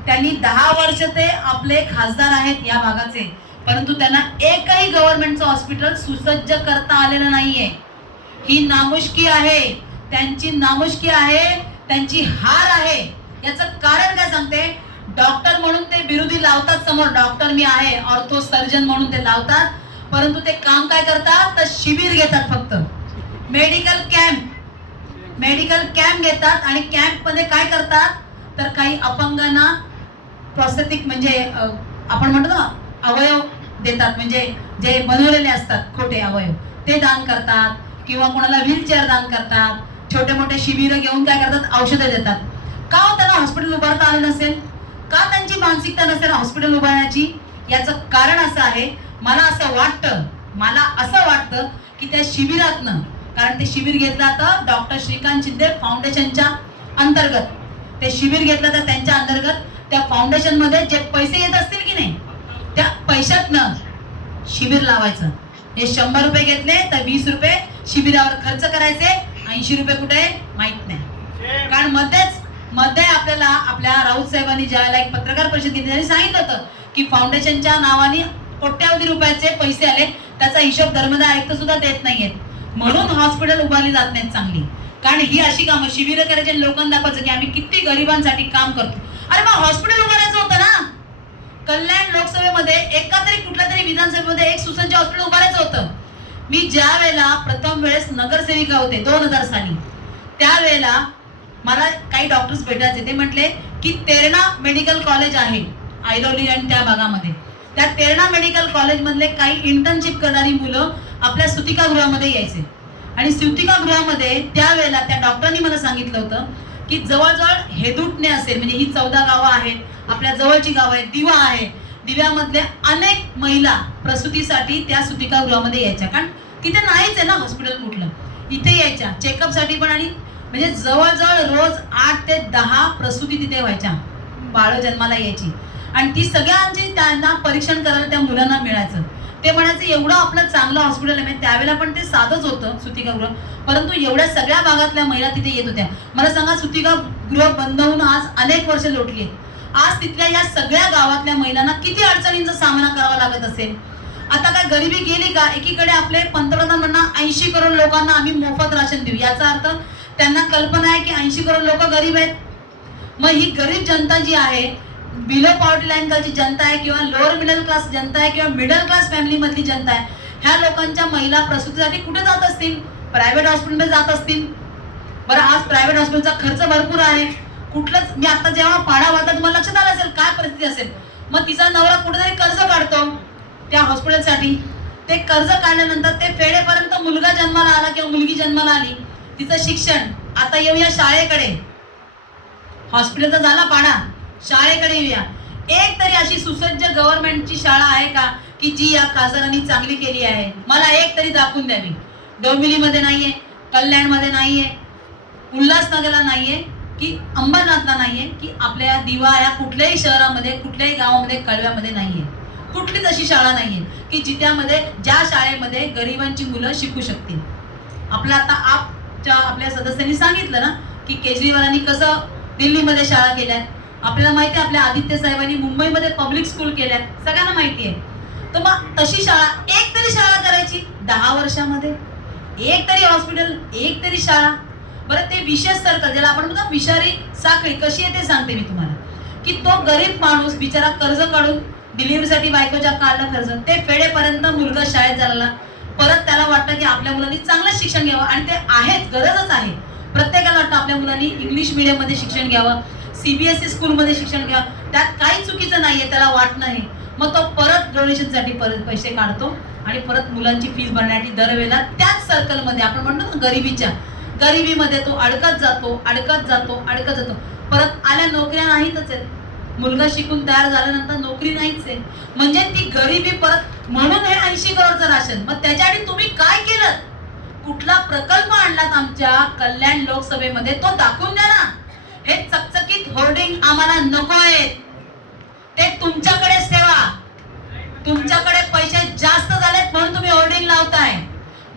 त्यांनी 10 वर्ष ते आपले खासदार आहेत या भागाचे, परंतु त्यांना एकही गव्हर्नमेंटचं हॉस्पिटल सुसज्ज करता आलेलं नाहीये. ही नामुष्की आहे, त्यांची नामुष्की आहे, त्यांची हार आहे. याचं कारण काय सांगते? डॉक्टर म्हणून ते विरोधी लावतात समोर, डॉक्टर मी आहे, ऑर्थो सर्जन म्हणून ते लावतात, परंतु ते काम काय करतात? तर शिबिर घेतात, फक्त मेडिकल कॅम्प घेतात. आणि कॅम्प मध्ये काय करतात? तर काही अपंगांना प्रॉस्थेटिक म्हणजे आपण म्हणतो ना अवयव देतात, म्हणजे जे बनवलेले असतात खोटे अवयव ते दान करतात, किंवा कोणाला व्हीलचेअर दान करतात. छोटे मोठे शिबिर घेऊन काय करतात? औषधं देतात. का हो त्यांना हॉस्पिटल उभारता आलं नसेल? का त्यांची मानसिकता नसेल हॉस्पिटल उभारण्याची? याचं कारण असं आहे, मला असं वाटतं की त्या शिबिरातनं, कारण ते शिबिर घेतलं तर डॉक्टर श्रीकांत शिंदे फाउंडेशनच्या अंतर्गत ते शिबिर घेतलं तर त्यांच्या अंतर्गत त्या फाउंडेशन मध्ये जे पैसे येत असतील की नाही, त्या पैशातनं शिबिर लावायचं. हे 100 रुपये घेतले तर 20 रुपये शिबिरावर खर्च करायचे, 80 रुपये कुठे माहित नाही. कारण मध्ये आपल्याला आपल्या राऊत साहेबांनी ज्यावेळेला एक पत्रकार परिषद घेतली त्यांनी सांगितलं होतं की फाउंडेशनच्या नावाने कोट्यावधी रुपयाचे पैसे आले, त्याचा हिशोब धर्मदाय आयुक्त सुद्धा देत नाहीयेत. म्हणून हॉस्पिटल उभारली जात नाहीत चांगली. कारण ही अशी कामं शिबिर करायचे, लोकांना दाखवायचं की आम्ही किती गरिबांसाठी काम करतो. अरे मग हॉस्पिटल उभारायचं होतं ना. कल्याण लोकसभेमध्ये एका तरी कुठल्या तरी विधानसभेमध्ये एक सुसज्ज हॉस्पिटल उभारायचं होतं. मी ज्या वेळेला प्रथम वेळेस नगरसेविका होते 2000 साली, त्यावेळेला मला काही डॉक्टर्स भेटायचे. ते म्हटले की तेरणा मेडिकल कॉलेज आहे ऐरोली आणि त्या भागामध्ये, त्या तेरणा मेडिकल कॉलेज मधले काही इंटर्नशिप करणारी मुलं आपल्या सुतिकागृहामध्ये यायचे. आणि सुतिकागृहामध्ये त्यावेळेला त्या डॉक्टरांनी मला सांगितलं होतं की जवळजवळ हेदुटणे असेल, म्हणजे ही 14 गावं आहेत, आपल्या जवळची गावं आहेत, दिवा आहे, दिव्यामधले अनेक महिला प्रसूतीसाठी त्या सुतिकागृहामध्ये यायच्या. कारण तिथे नाहीच आहे ना हॉस्पिटल कुठलं, इथे यायच्या चेकअपसाठी पण. आणि म्हणजे जवळजवळ रोज 8 ते 10 प्रसूती तिथे व्हायच्या, बाळ जन्माला यायची. आणि ती सगळ्यांची त्यांना परीक्षण करायला त्या मुलांना मिळायचं. ते म्हणायचं एवढं आपलं चांगलं हॉस्पिटल आहे. त्यावेळेला पण ते साधंच होतं सुतिकागृह, परंतु एवढ्या सगळ्या भागातल्या महिला तिथे येत होत्या. मला सांगा, सुतिकागृह बंद होऊन आज अनेक वर्ष लोटली. आज तिथल्या या सगळ्या गावातल्या महिलांना किती अडचणींचा सामना करावा लागत असेल. आता काय गरिबी गेली का? एकीकडे आपले पंतप्रधान म्हणणं 80 करोड लोकांना आम्ही मोफत राशन देऊ, याचा अर्थ त्यांना कल्पना आहे की 80 करोड लोक गरीब आहेत. मग ही गरीब जनता जी आहे, बिलो पॉवर्टी लाईन खालची जनता आहे किंवा लोअर मिडल क्लास जनता आहे किंवा मिडल क्लास फॅमिली मधली जनता आहे, ह्या लोकांच्या महिला प्रसूतीसाठी कुठे जात असतील? प्रायव्हेट हॉस्पिटलमध्ये जात असतील. बरं, आज प्रायव्हेट हॉस्पिटलचा खर्च भरपूर आहे. कुठलंच, मी आता जेव्हा पाडा वाजता तुम्हाला लक्षात आलं असेल काय परिस्थिती असेल. मग तिचा नवरा कुठेतरी कर्ज काढतो त्या हॉस्पिटलसाठी. ते कर्ज काढल्यानंतर ते फेडेपर्यंत मुलगा जन्माला आला किंवा मुलगी जन्माला आली, तिचं शिक्षण. आता येऊया शाळेकडे. हॉस्पिटलचा झाला पाडा, शाळेकडे येऊया. एक तरी अशी सुसज्ज गव्हर्नमेंटची शाळा आहे का की जी या खासदारांनी चांगली केली आहे? मला एक तरी दाखवून द्यावी. डोंबिवलीमध्ये नाहीये, कल्याणमध्ये नाहीये, उल्हासनगरला नाहीये, की अंबरनाथला नाहीये, की आपल्या दिवा या कुठल्याही शहरामध्ये, कुठल्याही गावामध्ये, कळव्यामध्ये नाहीये. कुठलीच अशी शाळा नाहीये की जिच्यामध्ये, ज्या शाळेमध्ये गरिबांची मुलं शिकू शकतील. आपल्या आता आपल्या सदस्यांनी सांगितलं ना की केजरीवालांनी कसं दिल्लीमध्ये शाळा केल्यात. आपल्याला माहिती आहे, आपल्या आदित्य साहेबांनी मुंबईमध्ये पब्लिक स्कूल केल्यात, सगळ्यांना माहिती आहे. तर मग तशी शाळा, एक तरी शाळा करायची 10 वर्षामध्ये, एक तरी हॉस्पिटल, एक तरी शाळा. बरं, ते विशेष सर्कल ज्याला आपण म्हणतो विषारी साखळी कशी आहे ते सांगते मी तुम्हाला. की तो गरीब माणूस बिचारा कर्ज काढून डिलिव्हरीसाठी बायकोच्या काढलं कर्ज, ते फेडेपर्यंत मुलगा शाळेत झाला. परत त्याला वाटतं की आपल्या मुलांनी चांगलं शिक्षण घ्यावं, आणि ते आहेच, गरजच आहे. प्रत्येकाला वाटतं आपल्या मुलांनी इंग्लिश मीडियममध्ये शिक्षण घ्यावं, CBSE स्कूलमध्ये शिक्षण घ्यावं. त्यात काही चुकीचं नाहीये, त्याला वाट नाही. मग तो परत डोनेशनसाठी परत पैसे काढतो आणि परत मुलांची फीस भरण्यासाठी दरवेळेला त्याच सर्कलमध्ये, आपण म्हणतो ना गरिबीमध्ये तो अडकत जातो. परत आल्या नोकऱ्या नाहीतच आहेत. मुलगा शिकून तयार झाल्यानंतर नोकरी नाहीच आहे. म्हणजे ती गरिबी परत. म्हणून हे 80 करोडचं राशन. मग त्याच्यासाठी तुम्ही काय केलं? कुठला प्रकल्प आणलात आमच्या कल्याण लोकसभेमध्ये तो दाखवून द्या ना. हे चकचकीत होर्डिंग आम्हाला नको आहेत. ते तुमच्याकडेच ठेवा. तुमच्याकडे पैसे जास्त झालेत म्हणून तुम्ही होर्डिंग लावताय.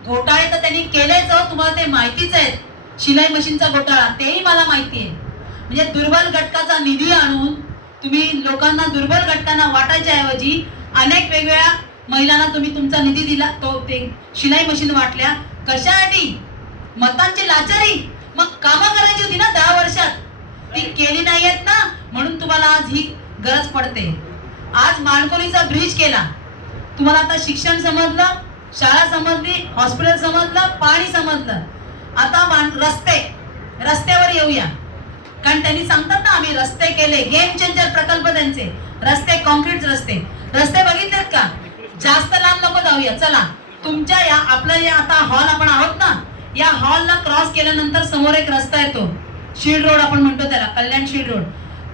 घोटाळे तर त्यांनी केलेच हो, तुम्हाला ते माहितीच आहेत. शिलाई मशीनचा घोटाळा तेही मला माहिती आहे. म्हणजे दुर्बल घटकाचा निधी आणून तुम्ही लोकांना, दुर्बल घटकांना वाटायच्या ऐवजी अनेक वेगवेगळ्या महिलांना तुम्ही तुमचा निधी दिला. तो ते शिलाई मशीन वाटल्या कशासाठी? मतांची लाचारी. मग कामं करायची होती ना 10 वर्षात, ती केली नाहीयेत ना, म्हणून तुम्हाला आज ही गरज पडते. आज माणकोलीचा ब्रिज केला, तुम्हाला आता शिक्षण समजलं, शाळा समजली, हॉस्पिटल समजलं, पाणी समजलं. आता रस्त्यावर येऊया. कारण त्यांनी सांगतात ना आम्ही रस्ते केले, गेम चेंजर प्रकल्प त्यांचे. रस्ते, कॉन्क्रीट रस्ते बघितलेत का? जास्त लांब नको जाऊया. चला, तुमच्या या आपलं जे आता हॉल आपण आहोत ना, या हॉलला क्रॉस केल्यानंतर समोर एक रस्ता येतो, शीड रोड आपण म्हणतो त्याला, कल्याण शीड रोड.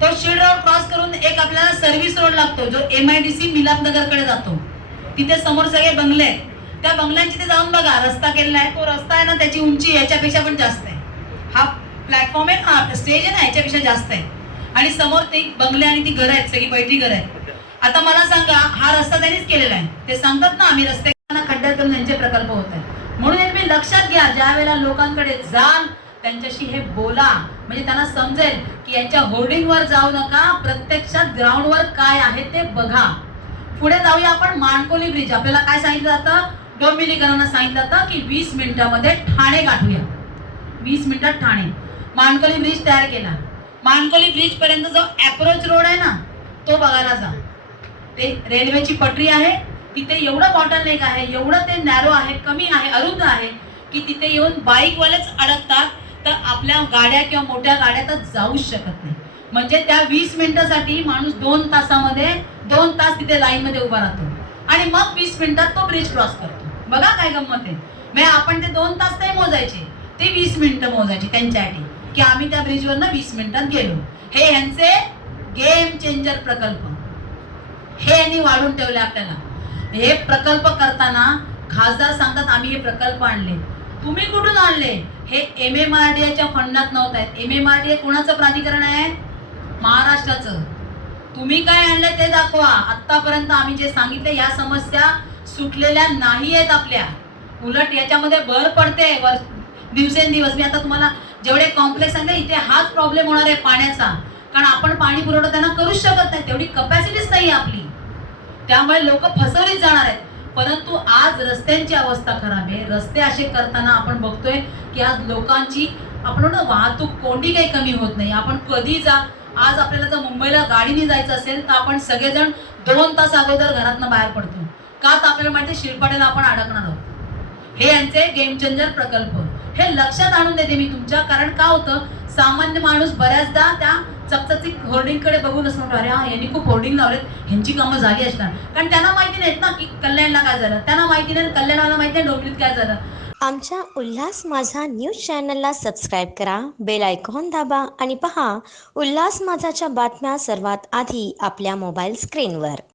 तो शीड रोड क्रॉस करून एक आपल्याला सर्व्हिस रोड लागतो जो MIDC मिलापनगरकडे जातो. तिथे समोर सगळे बंगले आहेत. त्या बंगल्यांची ते जाऊन बघा, रस्ता केलेला आहे. तो रस्ता आहे ना, त्याची उंची याच्यापेक्षा पण जास्त आहे. हा प्लॅटफॉर्म आहे ना, स्टेज आहे ना, याच्यापेक्षा जास्त आहे. आणि समोर ते बंगले आणि ती घरं आहेत, सगळी बैठी घरं आहेत. आता मला सांगा, हा रस्ता त्यांनीच केलेला आहे. ते सांगतात ना आम्ही रस्त्यांना खड्ड्यात करून त्यांचे प्रकल्प होत आहेत. म्हणून तुम्ही लक्षात घ्या, ज्या वेळेला लोकांकडे जाल त्यांच्याशी हे बोला, म्हणजे त्यांना समजेल की यांच्या होर्डिंगवर जाऊ नका, प्रत्यक्षात ग्राउंडवर काय आहे ते बघा. पुढे जाऊया आपण. माणकोली ब्रिज, आपल्याला काय सांगितलं जातं? डोंबिवलीकरांना सांगितलं जातं की 20 मिनिटामध्ये ठाणे गाठूया. 20 मिनिटात ठाणे. माणकोली ब्रिज तयार केला. माणकोली ब्रिज पर्यंत जो अप्रोच रोड आहे ना, तो बघायला जा. ते रेल्वेची पटरी आहे, तिथे एवढं बॉटलनेक आहे, एवढं ते नॅरो आहे, कमी आहे, अरुंद आहे की तिथे येऊन बाईकवालेच अडकतात. तर आपल्या गाड्या किंवा मोठ्या गाड्या तर जाऊच शकत नाही. म्हणजे त्या 20 मिनिटासाठी माणूस 2 तासामध्ये 2 तास तिथे लाईन मध्ये उभा राहतो आणि मग 20 मिनिटात तो ब्रिज क्रॉस करतो. बघा काय गंमत आहे. म्हणजे आपण ते 2 तास नाही मोजायचे, ते 20 मिनिटं मोजायची त्यांच्यासाठी की आम्ही त्या ब्रिजवरनं 20 मिनिटात गेलो. हे यांचे गेम चेंजर प्रकल्प, हे यांनी वाढून ठेवले आपल्याला. हे प्रकल्प करताना खासदार सांगतात आम्ही हे प्रकल्प आणले. तुम्ही कुठून आणले? हे MMRDAच्या फंडात नव्हत. MMRDA कोणाचं प्राधिकरण आहे? महाराष्ट्राचं. तुम्ही काय आणलं ते दाखवा. आतापर्यंत आम्ही जे सांगितले या समस्या सुटलेल्या नाही आहेत आपल्या, उलट याच्यामध्ये भर पडते दिवसेंदिवस. मी आता तुम्हाला जेवढे कॉम्प्लेक्स सांगते इथे हाच प्रॉब्लेम होणार आहे पाण्याचा. कारण आपण पाणी पुरवठा त्यांना करूच शकत नाही, तेवढी कपॅसिटीच नाही आपली. त्यामुळे लोक फसवलीच जाणार आहेत. परंतु आज रस्त्यांची अवस्था खराब आहे. रस्ते असे करताना आपण बघतोय की आज लोकांची, आपण वाहतूक कोंडी काही कमी होत नाही. आपण कधी जा, आज आपल्याला जर मुंबईला गाडीने जायचं असेल तर आपण सगळेजण 2 तास अगोदर घरातनं बाहेर पडतो. का तर आपल्याला माहिती शिरपाट्याला आपण अडकणार आहोत. हे यांचे गेम चेंजर प्रकल्प हे लक्षात आणून देते मी तुमच्या. कारण का होतं, सामान्य माणूस बऱ्याचदा त्या चकचकीत होर्डिंगकडे बघून असं अरे हा यांनी खूप होर्डिंग लावलेत, ह्यांची कामं झाली असणार. कारण त्यांना माहिती नाहीत ना की कल्याणला काय झालं, त्यांना माहिती नाही, कल्याणाला माहिती नाही डोंबिवलीत काय झालं. आमच्या उल्हास माझा न्यूज चॅनलला सबस्क्राईब करा, बेल आयकॉन दाबा आणि पहा उल्हास माझाच्या बातम्या सर्वात आधी आपल्या मोबाईल स्क्रीनवर.